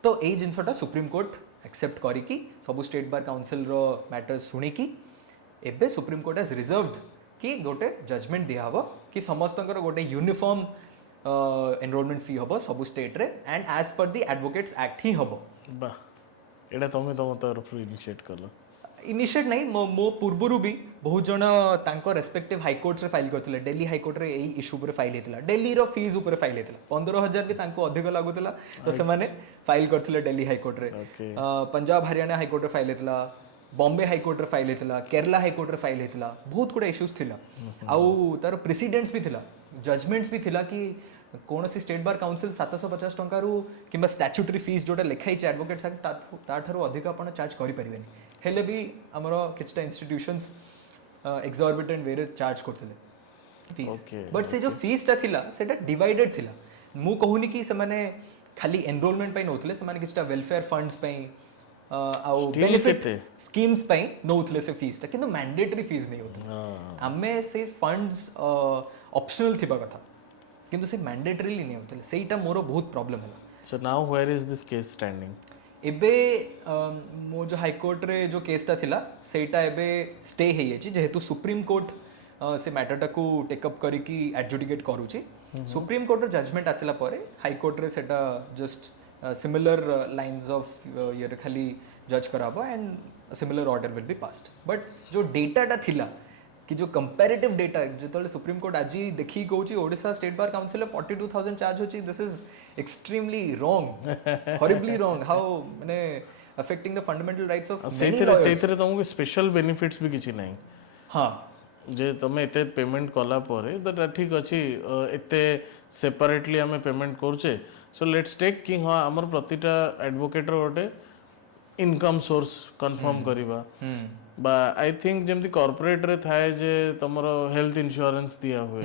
तो यही जिनसटा सुप्रीम कोर्ट एक्सेप्ट करिकी सबू स्टेट बार काउंसिल रो मैटर सुनिकी एबे सुप्रीम कोर्ट हैज रिजर्व्ड कि गोटे जजमेंट दिया हबो कि समस्तंकर गोटे यूनिफॉर्म एनरोलमेंट फी हबो सबू स्टेट रे and as per the advocates act ही हबो बा एटा तमे तम तरफ इनिशिएट करलो इनिशिएट नहीं मो पूर्वरु भी बहुत जन तांको रेस्पेक्टिव हाईकोर्ट रे फाइल करथिले दिल्ली हाईकोर्ट रे एई इशू पर फाइल हेतिला दिल्ली रो फीस ऊपर फाइल हेतिला 15,000 भी तांको अधिक लागुतिला तो से माने फाइल करथिले दिल्ली हाईकोर्ट रे पंजाब हरियाणा हाईकोर्ट रे फाइल हेतिला बॉम्बे हाईकोर्ट रे फाइल हेतिला केरला हाईकोर्ट रे फाइल हेतिला बहुत गुडे इश्यूज थिला आउ तार प्रेसिडेंट्स भी थिला जजमेंट्स भी थिला कि कौन सी स्टेट बार काउंसिल 750 टंका रु किंबा स्टैट्यूटरी फीस जोटा लिखाई एडवोकेट ताठारू अधिक आपण चार्ज करि परिबेनी हेले भी हमरो किछटा इंस्टीट्यूशंस एक्सॉर्बिटेंट वे रे चार्ज करथिले फीस बट से जो फीस ता थिला सेटा डिवाइडेड थिला मु कहूनी कि से माने खाली एनरोलमेंट पई नोथले से माने किछटा वेलफेयर फंड्स पई आउ बेनिफिट स्कीम्स पई नोथले से फीस ता किंतु मैंडेटरी फीस नहीं होतले आमे से फंड्स ऑप्शनल थिबा कथा किंतु से मैंडेटरीली नहीं होतले सेटा मोर बहुत प्रॉब्लम हला so now where is this case standing एबे मो जो हाईकोर्ट रे जो केसटा थिला सेटा एबे स्टे हे अछि जेहेतु सुप्रीम कोर्ट से मैटरटा को टेकअप करिकी एडजुडिकेट करूची सुप्रीम कोर्ट रो जजमेंट आसिला परे हाईकोर्ट रे सेटा जस्ट सिमिलर लाइंस ऑफ ये खाली जज कराबो and similar order will be passed but जो डेटाटा थिला कि जो कंपैरेटिव डेटा जो सुप्रीम कोर्ट आज देखी कहूँ Odisha state bar council 42,000 charge होची this is extremely wrong horribly wrong how माने affecting the fundamental rights of many lawyers सेतरे तुमको स्पेशल बेनिफिट्स भी किछि नहीं हां जे तमे एते पेमेंट कला परे द ठीक अछि एते सेपरेटली हमें पेमेंट करछे सो लेट्स टेक कि हां हमर प्रतिटा एडवोकेट रो गोटे इनकम सोर्स कंफर्म करिबा बा आई थिंक जेमती कॉर्पोरेट रे थाए जे तमरो हेल्थ इंश्योरेंस दिया हुए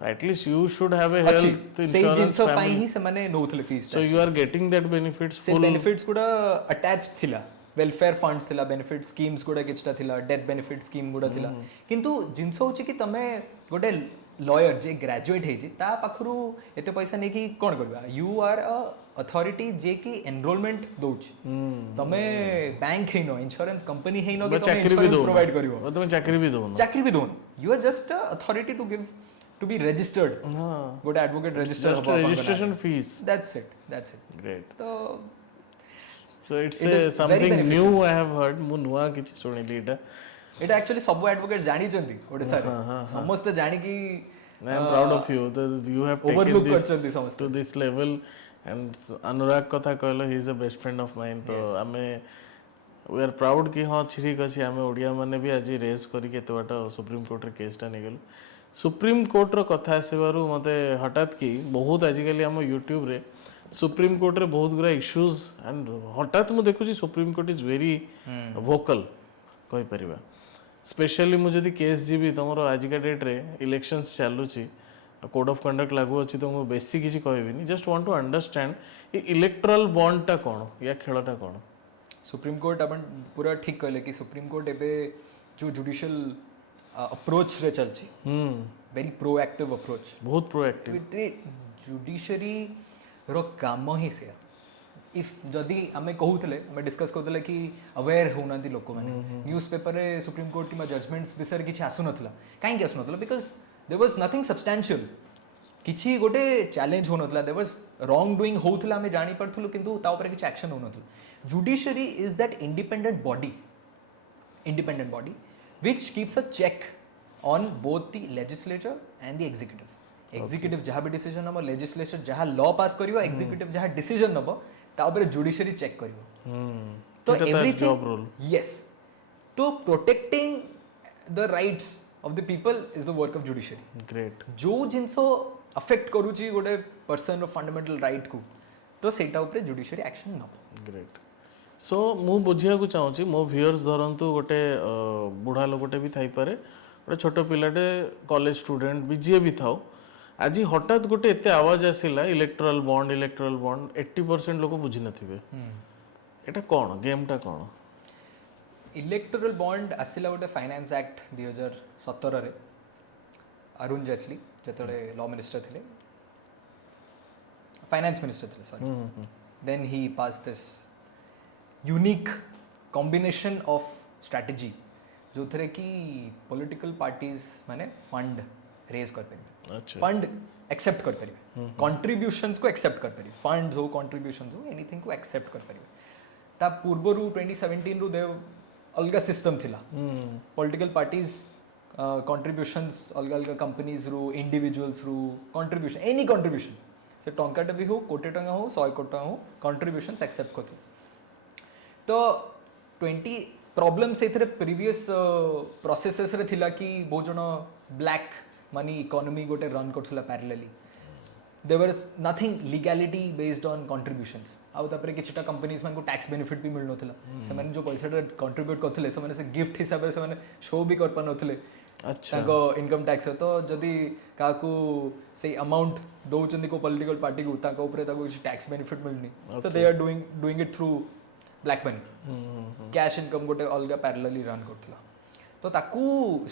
तो at least you should have a health insurance जिंसो पाई ही से माने नोथले fees so you are getting that benefits से बेनिफिट्स गुडा अटैच्ड थिला वेलफेयर फंड्स थिला बेनिफिट स्कीम्स गुडा किछटा थिला डेथ बेनिफिट स्कीम गुडा थिला किंतु जिंसो होची कि तमे गोटे लॉयर जे ग्रेजुएट हेजी ता पाखरु एते पैसा नै कि कोन करबा यू आर अ अथॉरिटी जे कि एनरोलमेंट दोच तमे बैंक हेनो इंश्योरेंस कंपनी हेनो कि तमे इंश्योरेंस प्रोवाइड करिवो तमे चाकरी भी दोन you are just a authority to give to be registered गोटे advocate register registration fees that's it great तो so it's something new I have heard मु नुवा किछि सुनिली एटा एक्चुअली सब एडवोकेट जानि चंदी ओडिसा रे समस्त जानि कि I am proud of you that you have overlook taken करचंदी समस्त to this level and Anurag कथा कहलो he is a best friend of mine तो आमे वी आर प्राउड कि हां ठीक अछि आमे ओडिया माने भी आज रेस करी केते बाटा सुप्रीम कोर्ट रे केसटा नै गेल सुप्रीम कोर्ट रो कथा आसेबारु मते हठात कि बहुत आजिकली हम यूट्यूब रे सुप्रीम कोर्ट रे बहुत गुरा इश्यूज एंड हठात मु देखु supreme court is very vocal कहि परिबा स्पेशली मु जदी केस जीबी तमरो आजिका डेट रे इलेक्शंस चालुची कोड ऑफ कंडक्ट लागू अछि तो मु बेसी किछि कहबिनी जस्ट वांट टू अंडरस्टैंड ये इलेक्टोरल बॉन्ड टा कोन या खेलटा कोन सुप्रीम कोर्ट अपन पूरा ठीक कहले कि सुप्रीम कोर्ट एबे जो जुडिशियल अप्रोच रे चलची वेरी प्रोएक्टिव अप्रोच बहुत प्रोएक्टिव जुडिशरी रो काम ही से इफ जदि आमे कहूतले आमे डिस्कस करतले कि अवेयर होनांती लोक माने न्यूज़पेपर रे सुप्रीम कोर्ट की जजमेंट्स विषय किछि आसु नथला काहे कि आसु नथला because there was nothing substantial किछि गोटे चैलेंज हो नथला देयर वाज रॉन्ग डूइंग होतला आमे जानि पड़थुलु किंतु ता ऊपर किछि एक्शन हो नथला judiciary is that independent body which keeps a check on both the legislature and the executive जहाँ भी डिसीजन हम लेजिस्लेचर जहाँ लॉ पास करिवो एग्जीक्यूटिव जहाँ डिसीजन नबो ता ऊपर जुडिशरी चेक करिवो तो एवरीथिंग यस तो protecting the rights of the people is the work of judiciary great जो जिंसो अफेक्ट करूची गोटे पर्सन रो फंडामेंटल राइट को तो सेटा ऊपर जुडिशरी एक्शन नबो ग्रेट सो मु बुझिया को चाहूँगी मो व्यूअर्स धरतु गोटे बुढ़ा लोकटे भी थाई पारे गोटे छोट पिलाटे कॉलेज स्टूडेंट भी जी भी थाओ आज हठात गोटे एते आवाज आसिला इलेक्ट्रल बॉन्ड 80% लोक बुझी नथिबे एटा कोन गेमटा कोन इलेक्टोरल बॉन्ड आसिला गोटे फाइनेंस एक्ट 2017 रे अरुण जेटली जेतले लॉ मिनिस्टर थिले फाइनेंस मिनिस्टर थिले sorry then he pass this unique combination of strategy जो थे कि पॉलिटिकल पार्टीज माने फंड रेज कर पारे अच्छा फंड एक्सेप्ट कर पारे कंट्रीब्यूशंस को एक्सेप्ट कर पारे फंड्स हो कंट्रीब्यूशंस हो एनीथिंग को एक्सेप्ट कर पारे ता पूर्वरु 2017 रु देव अलगा सिस्टम थिला पॉलिटिकल पार्टीज कंट्रीब्यूशंस अलगा अलगा कंपनीज रु इंडिविजुअल्स रु कंट्रीब्यूशन एनी कंट्रीब्यूशन से टंकाटे भी हो कोटी टंका हो 100 कोटी टंका हो कंट्रीब्यूशंस एक्सेप्ट करथे तो 20 प्रॉब्लम से प्रीवियस प्रोसेसेस रे थिला कि बहुत जन ब्लैक मनी इकोनॉमी गोटे रन करथुला parallelly there was nothing legality based on contributions आउ तापर किछटा कंपनीज मान को टैक्स बेनिफिट भी मिल नथुला से माने जो पैसा कंट्रीब्यूट करथुले से माने से गिफ्ट हिसाब से माने शो भी कर पा नथुले अच्छा ताको इनकम टैक्स तो जदी काकू से अमाउंट दोचंदी को पॉलिटिकल पार्टी को ताको ऊपर ताको किछ टैक्स बेनिफिट मिलनी तो they are doing it through black money cash income गोटे अलग पैरेलली रन करथुला तो ताकू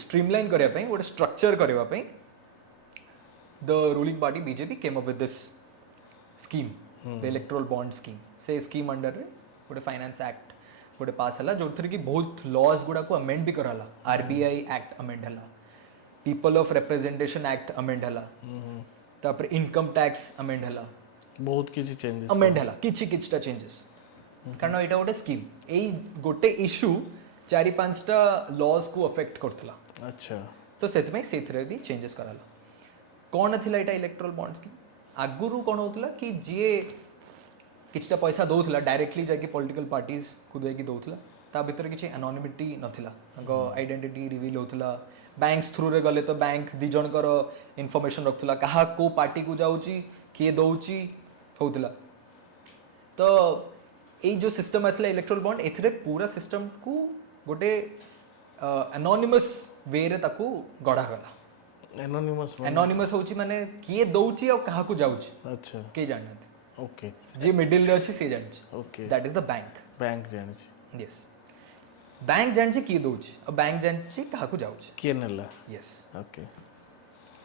स्ट्रीमलाइन करिया पई गोटे स्ट्रक्चर करिया पई the ruling party BJP came up with this scheme the electoral bond scheme से स्कीम अंडर रे गोटे फाइनेंस एक्ट गोटे पास हला जो थ्री की बहुत लॉज गुडा को अमेंड भी कराला आरबीआई एक्ट अमेंड हला people of representation act amend हला तापर इनकम टैक्स अमेंड हला बहुत किछि चेंजेस अमेंड हला किछटा चेंजेस कारण एटा गोटे स्कीम एई गोटे इश्यू 4-5टा लॉज को अफेक्ट करथला अच्छा तो सेतमे सेथरे भी चेंजेस कराला कोन थिला एटा इलेक्टोरल बॉन्ड स्कीम आगुरु कोन होतला कि जे किछटा पैसा दउथला डायरेक्टली जाके पॉलिटिकल पार्टीज को देकी दउथला ता भीतर किछि एनोनिमिटी नथिला ताको आइडेंटिटी रिवील होतला बैंक्स थ्रू रे गले तो बैंक दि जनकर इंफॉर्मेशन रखथला कहा को पार्टी को जाउची के दउची होतला तो এই जो सिस्टम आसला इलेक्ट्रोल बॉन्ड एथरे पूरा सिस्टम को गोटे एनोनिमस वे रे ताकू गढ़ा गला एनोनिमस होची माने किए दउची और कहा को जाउची अच्छा के जानत ओके जे मिडिल रे अछि से जानछ okay that is the bank जानि यस बैंक जानछ किए दउची और बैंक जानछ कहा को जाउची के नला यस ओके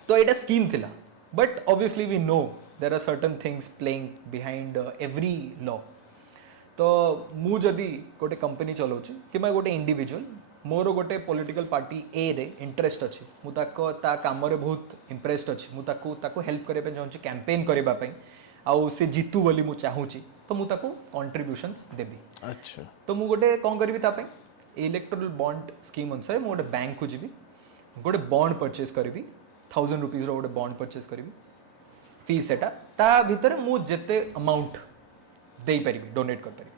तो एटा स्कीम थिला but obviously we know there are certain things playing behind every law तो मु जदि गोटे कंपनी चलाउछि कि मैं गोटे इंडिविजुअल मोर गोटे पॉलिटिकल पार्टी ए रे इंटरेस्ट अछि मु ताको ता काम रे बहुत इंप्रेस्ड अछि मु ताको हेल्प करे पे चाहूछि कैंपेन करबा पई आउ से जीतू बोली मु चाहूछि तो मु ताको कंट्रीब्यूशंस देबी अच्छा तो मु गोटे कोन करबी ता पई इलेक्टोरल बॉन्ड स्कीम अनुसार मु गोटे बैंक को जीबी गोटे बॉन्ड परचेज करबी 1000 रुपीस रो गोटे बॉन्ड परचेज करबी फीस सेटा ता भीतर मु जेते अमाउंट दे पारि डोनेट कर पारि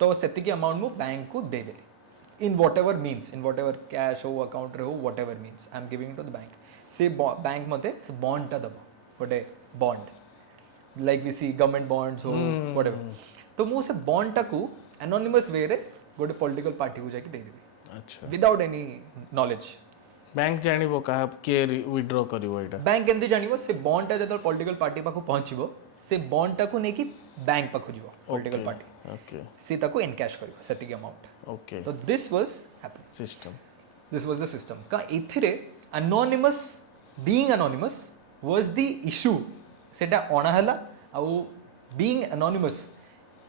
तो सेतिकी अमाउंट मु बैंक को दे देली in whatever means in whatever cash हो अकाउंट रे हो whatever means I am giving to the bank से बैंक मते से बॉन्ड ता दबो गोटे bond like we see government bonds हो व्हाटएवर तो मु से बॉन्ड ता को एनोनिमस वे रे गोटे पॉलिटिकल पार्टी को जाके दे देबी अच्छा विदाउट एनी नॉलेज बैंक जानिबो का के विथड्रॉ करिवो एटा बैंक केमती जानिबो से बॉन्ड ता जतो पॉलिटिकल पार्टी पाखु पहुंचीबो से बॉन्ड ता को नेकी बैंक पाखु जीवो पॉलिटिकल पार्टी ओके सी ताको एनकैश करिवो सेतिकी अमाउंट ओके तो this was happen system this was the system का एथिरे anonymous being anonymous was the issue सेटा ओना हला आ being anonymous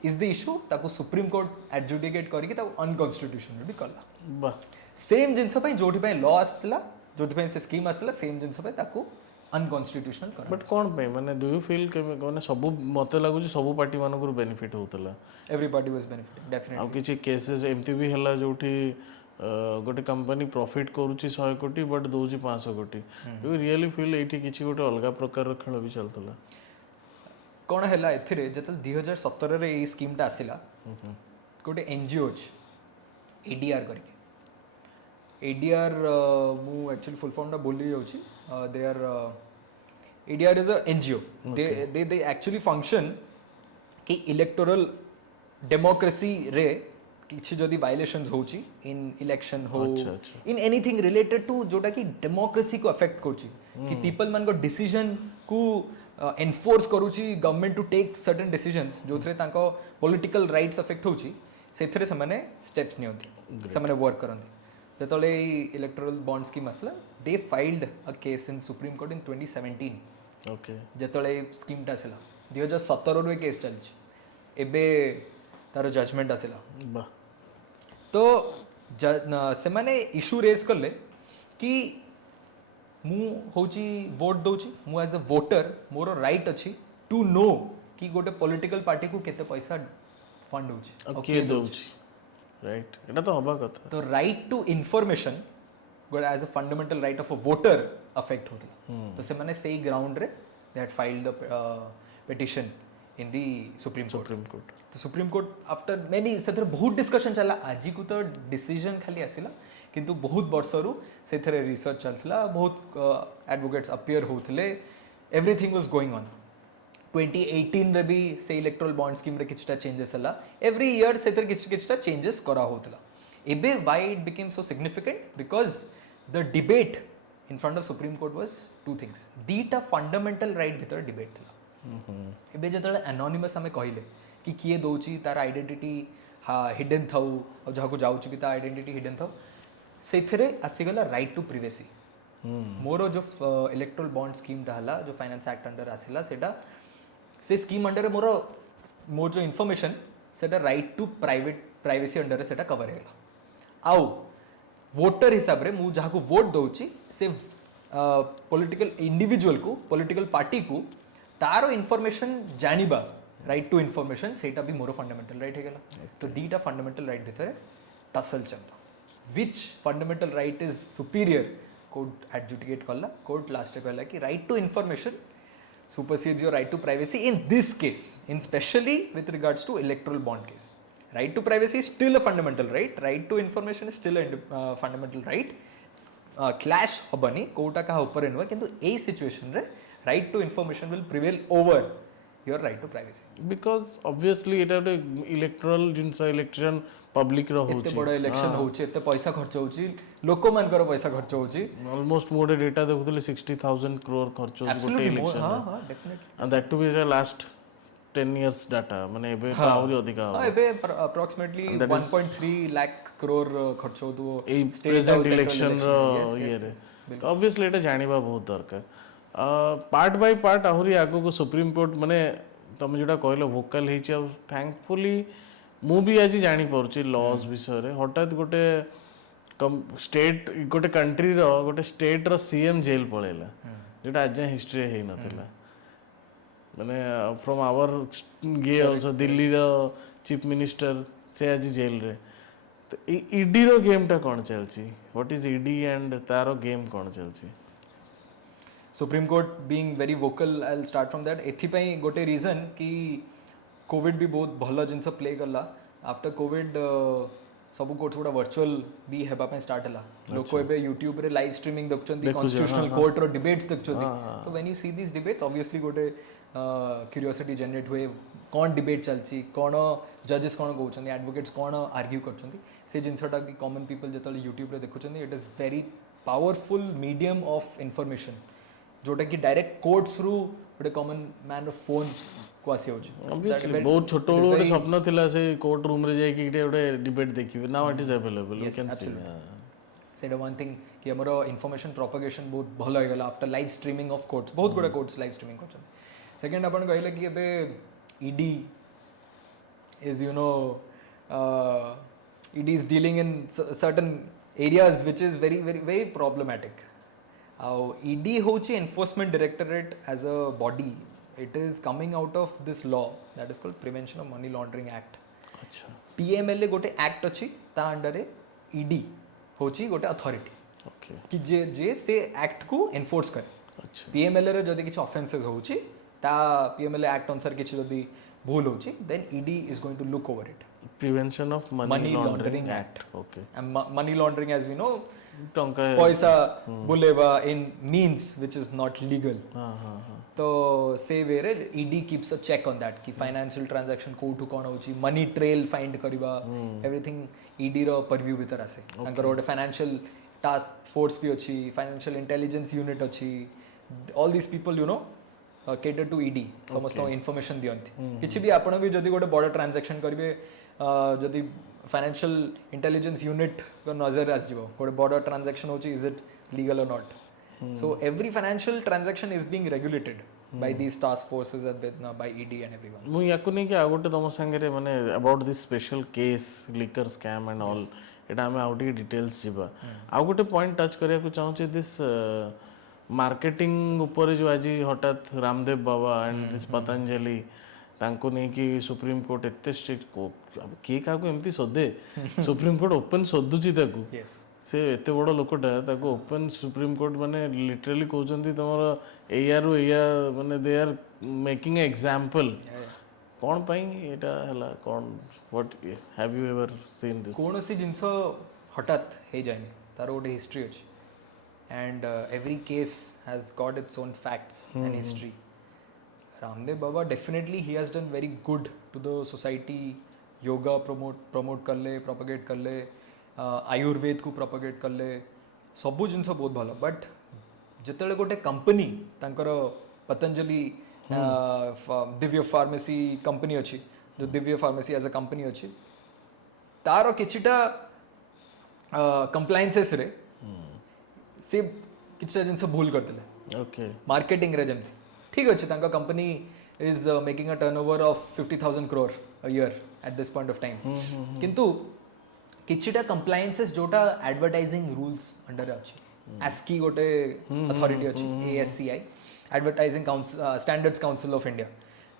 is the issue ताको सुप्रीम कोर्ट एडजुडिकेट करिकि ताको अनकॉन्स्टिट्यूशनल भी करला वाह सेम जिनस पई जोठी पई लॉ आस्तला जोठी पई से स्कीम आस्तला सेम जिनस पई ताको अनकॉन्स्टिट्यूशनल कर बट कोन पे माने डू यू फील के माने सब मते लागु जे सब पार्टी मानको बेनिफिट होतला एवरीबॉडी वाज बेनिफिटिंग डेफिनेटली आ किछि केसेस एमती भी हला जोठी गोटे कंपनी प्रॉफिट करूची 100 कोटी बट दोची 500 कोटी डू यू रियली फील एठी किछि गोटे अलगा प्रकार खेल भी चलतला कोन हला एथिरे जतल 2017 रे ए स्कीम ता आसिला गोटे एनजीओ एडीआर करके एडीआर मु एक्चुअली फुल फॉर्म टा बोली जाउची they are ADR is a NGO they actually function कि इलेक्टोरल डेमोक्रेसी रे किसी जदि वायलेशंस होची इन इलेक्शन हो अच्छा, अच्छा। इन एनीथिंग रिलेटेड टू जोटा कि डेमोक्रेसी को अफेक्ट करूची कि पीपल मान को डिसीजन को एनफोर्स करूची government to take certain decisions जो थरे तांको पॉलिटिकल राइट्स अफेक्ट होची सेथरे समने स्टेप्स नियंती समने वर्क करंती जेतले इलेक्टोरल बॉन्ड स्कीम असला they filed a case in supreme court in 2017 okay जेतले स्कीम टा असला 2017 रो केस चलची एबे तार जजमेंट असला बा तो से माने इशू रेज करले कि मु होची वोट दउची मु एज अ वोटर मोर राइट अछि टू नो कि गोटे पॉलिटिकल पार्टी को केते पैसा फंड होची अब के दउची राइट एटा तो हबा कथा तो राइट टू इन्फॉर्मेशन गोट as a fundamental right of a voter affect होता तो से माने सेही ग्राउंड रे दे had filed the petition in the supreme court तो सुप्रीम कोर्ट आफ्टर मेनी से बहुत डिस्कशन चला आज को तो डिसीजन खाली आसिला किंतु बहुत वर्षरू से रिसर्च चलता बहुत एडवोकेट्स अपियर होते एवरीथिंग वाज गोइंग ऑन 2018 रे भी से इलेक्टोरल बॉन्ड स्कीम रे किछटा चेंजेस हला एवरी ईयर से किछटा चेंजेस करा होतला एबे why it became so significant because the debate in front of supreme court was two things दीटा फंडामेंटल राइट भीतर डिबेट थला एबे जेतले एनोनिमस हमें कहिले कि किए दउची तार आइडेंटिटी हिडन थाउ और जहाँ को जाऊची भी तार आइडेंटिटी हिडन थाउ सेथरे आसीगला राइट टू प्रिवेसी मोर जो इलेक्टोरल बॉन्ड स्कीम टा हला जो फाइनेंस एक्ट अंडर आसिला सेटा से स्कीम अंडर मोर मोर जो इनफॉरमेशन सेटा राइट टू प्राइवेसी अंडर सेटा कवर हेला आउ वोटर हिसाब रे मु जहाँ को वोट दउची से पॉलिटिकल इंडिविजुअल को पॉलिटिकल पार्टी को तारो इनफॉरमेशन जानिबा राइट टू इनफॉरमेशन सेटा भी मोर फंडामेंटल राइट हेगला तो दीटा फंडामेंटल राइट भितर टसल चलला which fundamental right is superior court adjudicate kalla court last कहला कि right to information supersedes your right to privacy in this case in specially with regards to electoral bond case right to privacy is still a fundamental right to information is still a fundamental right clash hobani Kota का ऊपर एनवा किंतु ए situation रे right to information will prevail over your right to privacy because obviously Etah electoral genus election public रो होची एते बड़ election होची एते पैसा खर्च होची लोक मानकर पैसा खर्च होची ऑलमोस्ट मोर डेटा देखुतले 60000 करोड़ खर्च होची गोटे इलेक्शन हां हां definitely and that too be last 10 years data माने एबे तो आउरी अधिका हां एबे अप्रोक्सीमेटली 1.3 लाख करोड़ खर्च होतो ए प्रेजेंट इलेक्शन रो ये रे तो ऑब्वियसली एटा जानिबा बहुत दरकार पार्ट बाय पार्ट आहुरी आगो को सुप्रीम कोर्ट माने तुम जोटा कहलो वोकल हेची और थैंकफुली मु भी आज जानी पड़ुची लॉज विषय रे हठात गोटे स्टेट गोटे कंट्री रो गोटे स्टेट रो सीएम जेल पळेला जोटा आज हिस्ट्री हे नथिला माने फ्रॉम आवर गे आल्सो दिल्ली रो चीफ मिनिस्टर से आज जेल रे तो ईडी रो गेम टा कोन चलची व्हाट इज ईडी एंड तारो गेम कोन चलची supreme court being very vocal I will start from that एथि पई गोटे रीजन कि कोविड भी बहुत भल जिनस प्ले कला आफ्टर कोविड सब कोर्ट्स गुड़ा वर्चुअल भी हेबा पे स्टार्ट हला लोक एबे यूट्यूब रे लाइव स्ट्रीमिंग देखछन कॉन्स्टिट्यूशनल कोर्ट रो डिबेट्स देखछन तो when you see this debates obviously गोटे क्यूरियोसिटी जनरेट हुए कौन डिबेट चलची कौन जजेस कौन कहउछन एडवोकेट्स कौन आर्ग्यू करछन से जिनसटा कि कॉमन पीपल जतले यूट्यूब रे देखछन it is very powerful medium of information जोटा कि डायरेक्ट कोर्ट्स थ्रू गोटे कॉमन मैन ऑफ फोन को आसी होची ऑब्वियसली बहुत छोटो गोटे स्वप्न थिला से कोर्ट रूम रे जाई कि गोटे डिबेट देखिबे now it is available you can see said one thing कि हमर इंफॉर्मेशन प्रोपगेशन बहुत भल हो गेला after live streaming of courts बहुत गुडा कोर्ट्स लाइव स्ट्रीमिंग करछन सेकंड अपन कहले कि एबे ED is you know ED is dealing in certain areas which is very very very problematic आउ ईडी होची enforcement directorate as a body it is coming out of this law that is called prevention of money laundering act अच्छा PMLA गोटे act अछि ता under रे ED होची गोटे authority okay कि जे जे से एक्ट को एनफोर्स करे अच्छा पीएमएलए रे जदी किछ ऑफेंसेस होची ता पीएमएलए एक्ट अनुसार किछ जदी भूल होची then ED is going to look over it. Prevention of money Money laundering Laundering act okay And money laundering, as we know, टंका पैसा बुलेवा in means which is not legal. हाँ हाँ हाँ तो से वेरे ED keeps a check on that कि financial transaction कोठु कोण होची money trail find करिवा everything ED रो purview भीतर आसे तांकर गोटे financial task force भी अछि financial intelligence unit अछि all these people you know cater to ED समस्त information दियंती किछि भी आपण भी जदी गोटे बड़ transaction करिवे जदी financial intelligence unit को नजर आस जिवो गोटे बड़ transaction होची is it legal or not. So every financial transaction is being regulated by these task forces and by ED and everyone. ମୁଁ ୟାକୁ ନେଇକି ଆଉ ଗୋଟେ ତମ ସାଙ୍ଗରେ ମାନେ about this special case liquor scam and all एटा ଆମେ ଆଉ ଟିକେ डिटेल्स ଯିବା ଆଉ ଗୋଟେ पॉइंट टच କରିବାକୁ ଚାହୁଁଛି दिस मार्केटिंग ଉପରେ जो आज हठात रामदेव बाबा एंड दिस पतंजलि तांको नेकी सुप्रीम कोर्ट एते स्ट्रिक्ट किए काको एमती सोदे सुप्रीम कोर्ट ओपन सोदुची ताकू Yes. से एते बड़ लोकटा ताको ओपन सुप्रीम कोर्ट माने लिटरली कहउचंती तमर एआर एया माने दे आर मेकिंग एग्जांपल कौन पई एटा हला कौन what have you ever seen this कोनोसी जिंस हठात हे जायनी तार गोटे हिस्ट्री अछि and every case has got its own facts and history. Ramdev Baba definitely he has done very good to the society. Yoga promote करले propagate करले आयुर्वेद को propagate करले सबु जिंस बहुत भलो बट जेतेले गोटे कंपनी तांकर पतंजलि दिव्य फार्मेसी कंपनी अछि जो Divya pharmacy as a company अछि तारो किछिटा कंप्लायंसेस रे से किछटा जिनस भूल करथिले ओके मार्केटिंग रे जेमती ठीक अछि तांका company is making a turnover of 50,000 crore a year at this point of time किंतु किछिटा कंप्लायंसेस जोटा एडवर्टाइजिंग रूल्स अंडर अछि ASCI गोटे अथॉरिटी अछि ASCI advertising council standards council of India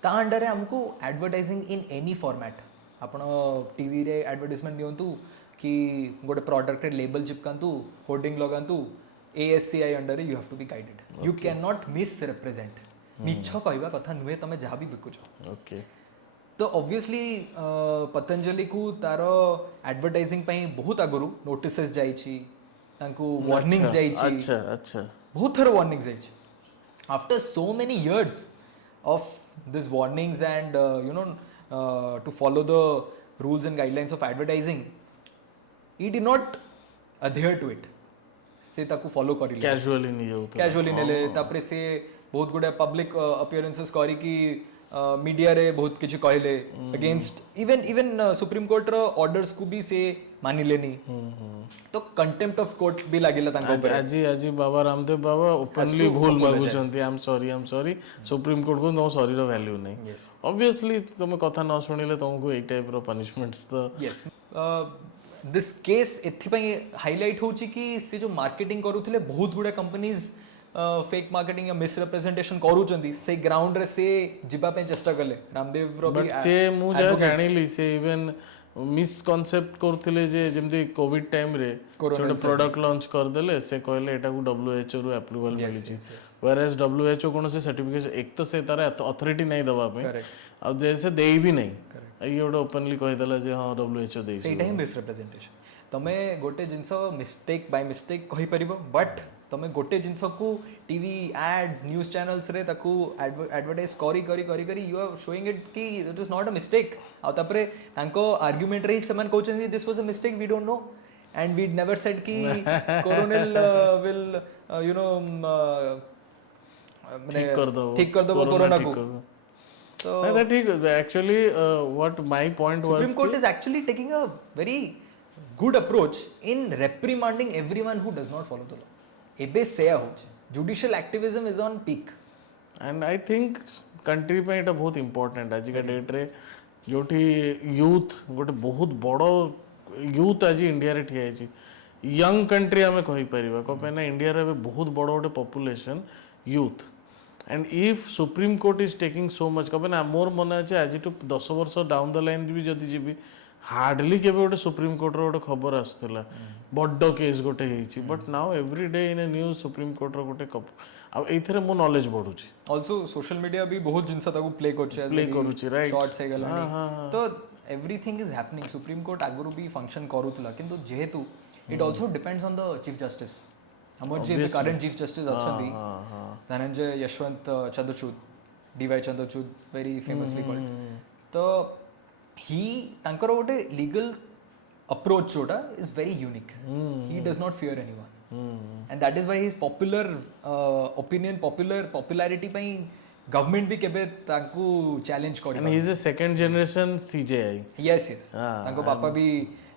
ता अंडर हमको एडवर्टाइजिंग इन एनी फॉर्मेट आपण TV रे एडवर्टाइजमेंट दियंतु कि गोटे प्रोडक्ट रे लेबल चिपकांतु होर्डिंग लगांतु ASCI under you have to be guided you can not misrepresent मिछ कहबा कथा नुहे तमे जहा भी बिकुछ ओके तो ऑब्वियसली पतंजलि को तारो एडवर्टाइजिंग पई बहुत आगरु नोटिसेस जाईची तांको वार्निंग्स जाईची अच्छा अच्छा बहुत थर वार्निंग्स जाईची after so many years of this warnings and you know to follow the rules and guidelines of advertising he did not adhere to it से ताकू फॉलो करिले कैजुअली नहीं जाऊ कैजुअली नेले तापरे से बहुत गुडे पब्लिक अपीयरेंसेस करी कि मीडिया रे बहुत किछि कहले अगेंस्ट इवन सुप्रीम कोर्ट रो ऑर्डर्स को भी से मानिलेनी तो कंटेम्प्ट ऑफ कोर्ट भी लागिला तांको ऊपर आज बाबा रामदेव बाबा ओपनली भूल मागुचंती I am sorry Supreme Court को नो सॉरी रो वैल्यू नहीं ऑब्वियसली तुम कथा न सुनिले तुमको ए टाइप रो पनिशमेंट्स तो यस दिस केस एथिपाई हाईलाइट होची कि से जो मार्केटिंग करूथिले बहुत गुडा कंपनीज फेक मार्केटिंग या मिस रिप्रेजेंटेशन करूचंती से ग्राउंड रे से जिबा पे चेष्टा करले रामदेव रो बट से मु जा जानिली से इवन मिस कॉन्सेप्ट करथिले जे जेमति कोविड टाइम रे छोटे प्रोडक्ट लॉन्च कर देले से कहले एटा को WHO रो अप्रूवल मिली छी वेयर एज WHO कोन से सर्टिफिकेशन एक तो से तारा अथॉरिटी नहीं दबा पे आ जैसे देई भी नहीं ये गोटे ओपनली कहि देला जे हां WHO देई सेटा ही मिस रिप्रेजेंटेशन तमे गोटे जिंस मिस्टेक बाय मिस्टेक कहि परिबो बट तमे गोटे जिंस को टीवी एड्स न्यूज़ चैनल्स रे ताकू एडवर्टाइज करी यू आर शोइंग इट कि it is not a mistake आ तापरे तांको आर्गुमेंट रे समान कहउछन this was a mistake we don't know and we never said कि कोरोनिल विल यू नो ठीक कर दो कोरोना को So that ठीक actually what my point was Supreme Court is actually taking a very good approach in reprimanding everyone who does not follow the law. एबे से होचे judicial activism is on peak and I think country पे एटा बहुत important आज का date रे जोठी youth गोटे बहुत बड़ो यूथ आज इंडिया रे ठिया छी यंग कंट्री हमें कहि परिबा को पे ना इंडिया रे बहुत बड़ो गोटे population youth and if supreme court is taking so much कबे ना मोर मन अछि आज टू 10 वर्ष डाउन द लाइन भी जदी जीबी हार्डली केबे गोटे सुप्रीम कोर्ट रो गोटे खबर आसुतला बड्डो केस गोटे हेछि but now every day in a news Supreme Court रो गोटे आ एथरे मो नॉलेज बढ़ुची ऑल्सो सोशल मीडिया भी बहुत जिनसा ताको प्ले करछे Play करूची, right? शॉर्ट्स है गलानी तो everything is happening Supreme Court आगुरु भी फंक्शन करूतला किंतु जेहेतु it also depends on the chief justice हमर जे करंट चीफ जस्टिस अछंदी Dhananjay Yashwant Chandrachud DY Chandrachud very famously called तो ही तांकर गोटे लीगल अप्रोच जोटा is very unique he does not fear anyone and that is why his popular opinion popularity पई government भी केबे तांकू चैलेंज करि and he is a second generation CJI yes yes तांको पापा भी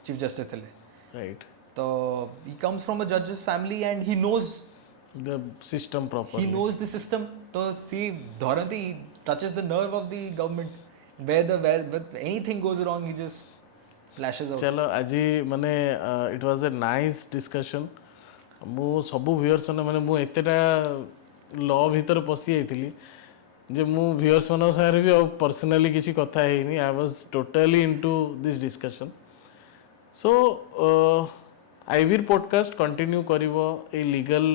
चीफ जस्टिस थिले राइट तो ही कम्स फ्रॉम अ जजेस family and he knows the system proper he knows the system तो see Dharanti touches the nerve of the government where anything goes wrong he just lashes out चलो आज माने it was a nice discussion मु सबु viewers ने माने मु एतेटा law भीतर पसी आइथिली जे मु व्यूअर्स मन सारे भी पर्सनली किछि कथा हेनी I was totally into this discussion so आईवीर पॉडकास्ट कंटिन्यू करिवो ए legal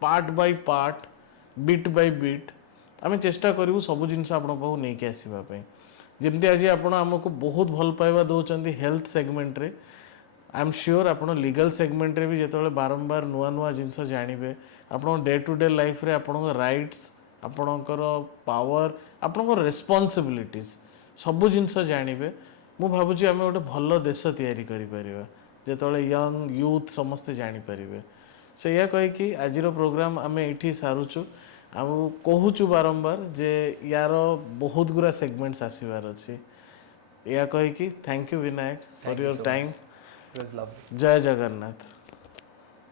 part by part bit by bit आम चेष्टा करूँ सब जिन आप नहीं कि आसवाई जमती आज आप आमको बहुत भल पाइबा दौरान हेल्थ सेगमेंट रे आई एम श्योर आप लीगल सेगमेंट रे भी जो बारंबार नुआ नुआ जिनस जानवे आप डे टू डे लाइफ रे आपण राइट्स आपणकर पावर आपणकर रेस्पॉन्सिबिलिटीज सबू जिनस जानवे मु भावुची आम गोटे भल देश तैयारी करिपरिबा जेतले यंग यूथ समस्ते जानीपारे सो या कहीकि आज प्रोग्राम आम ये सारुचु आ कहूचु बारंबार जे यार बहुत गुरा सेगमेंट्स आसबार अच्छी या कहीकि thank you Vinayak for your time it was lovely जय जगन्नाथ।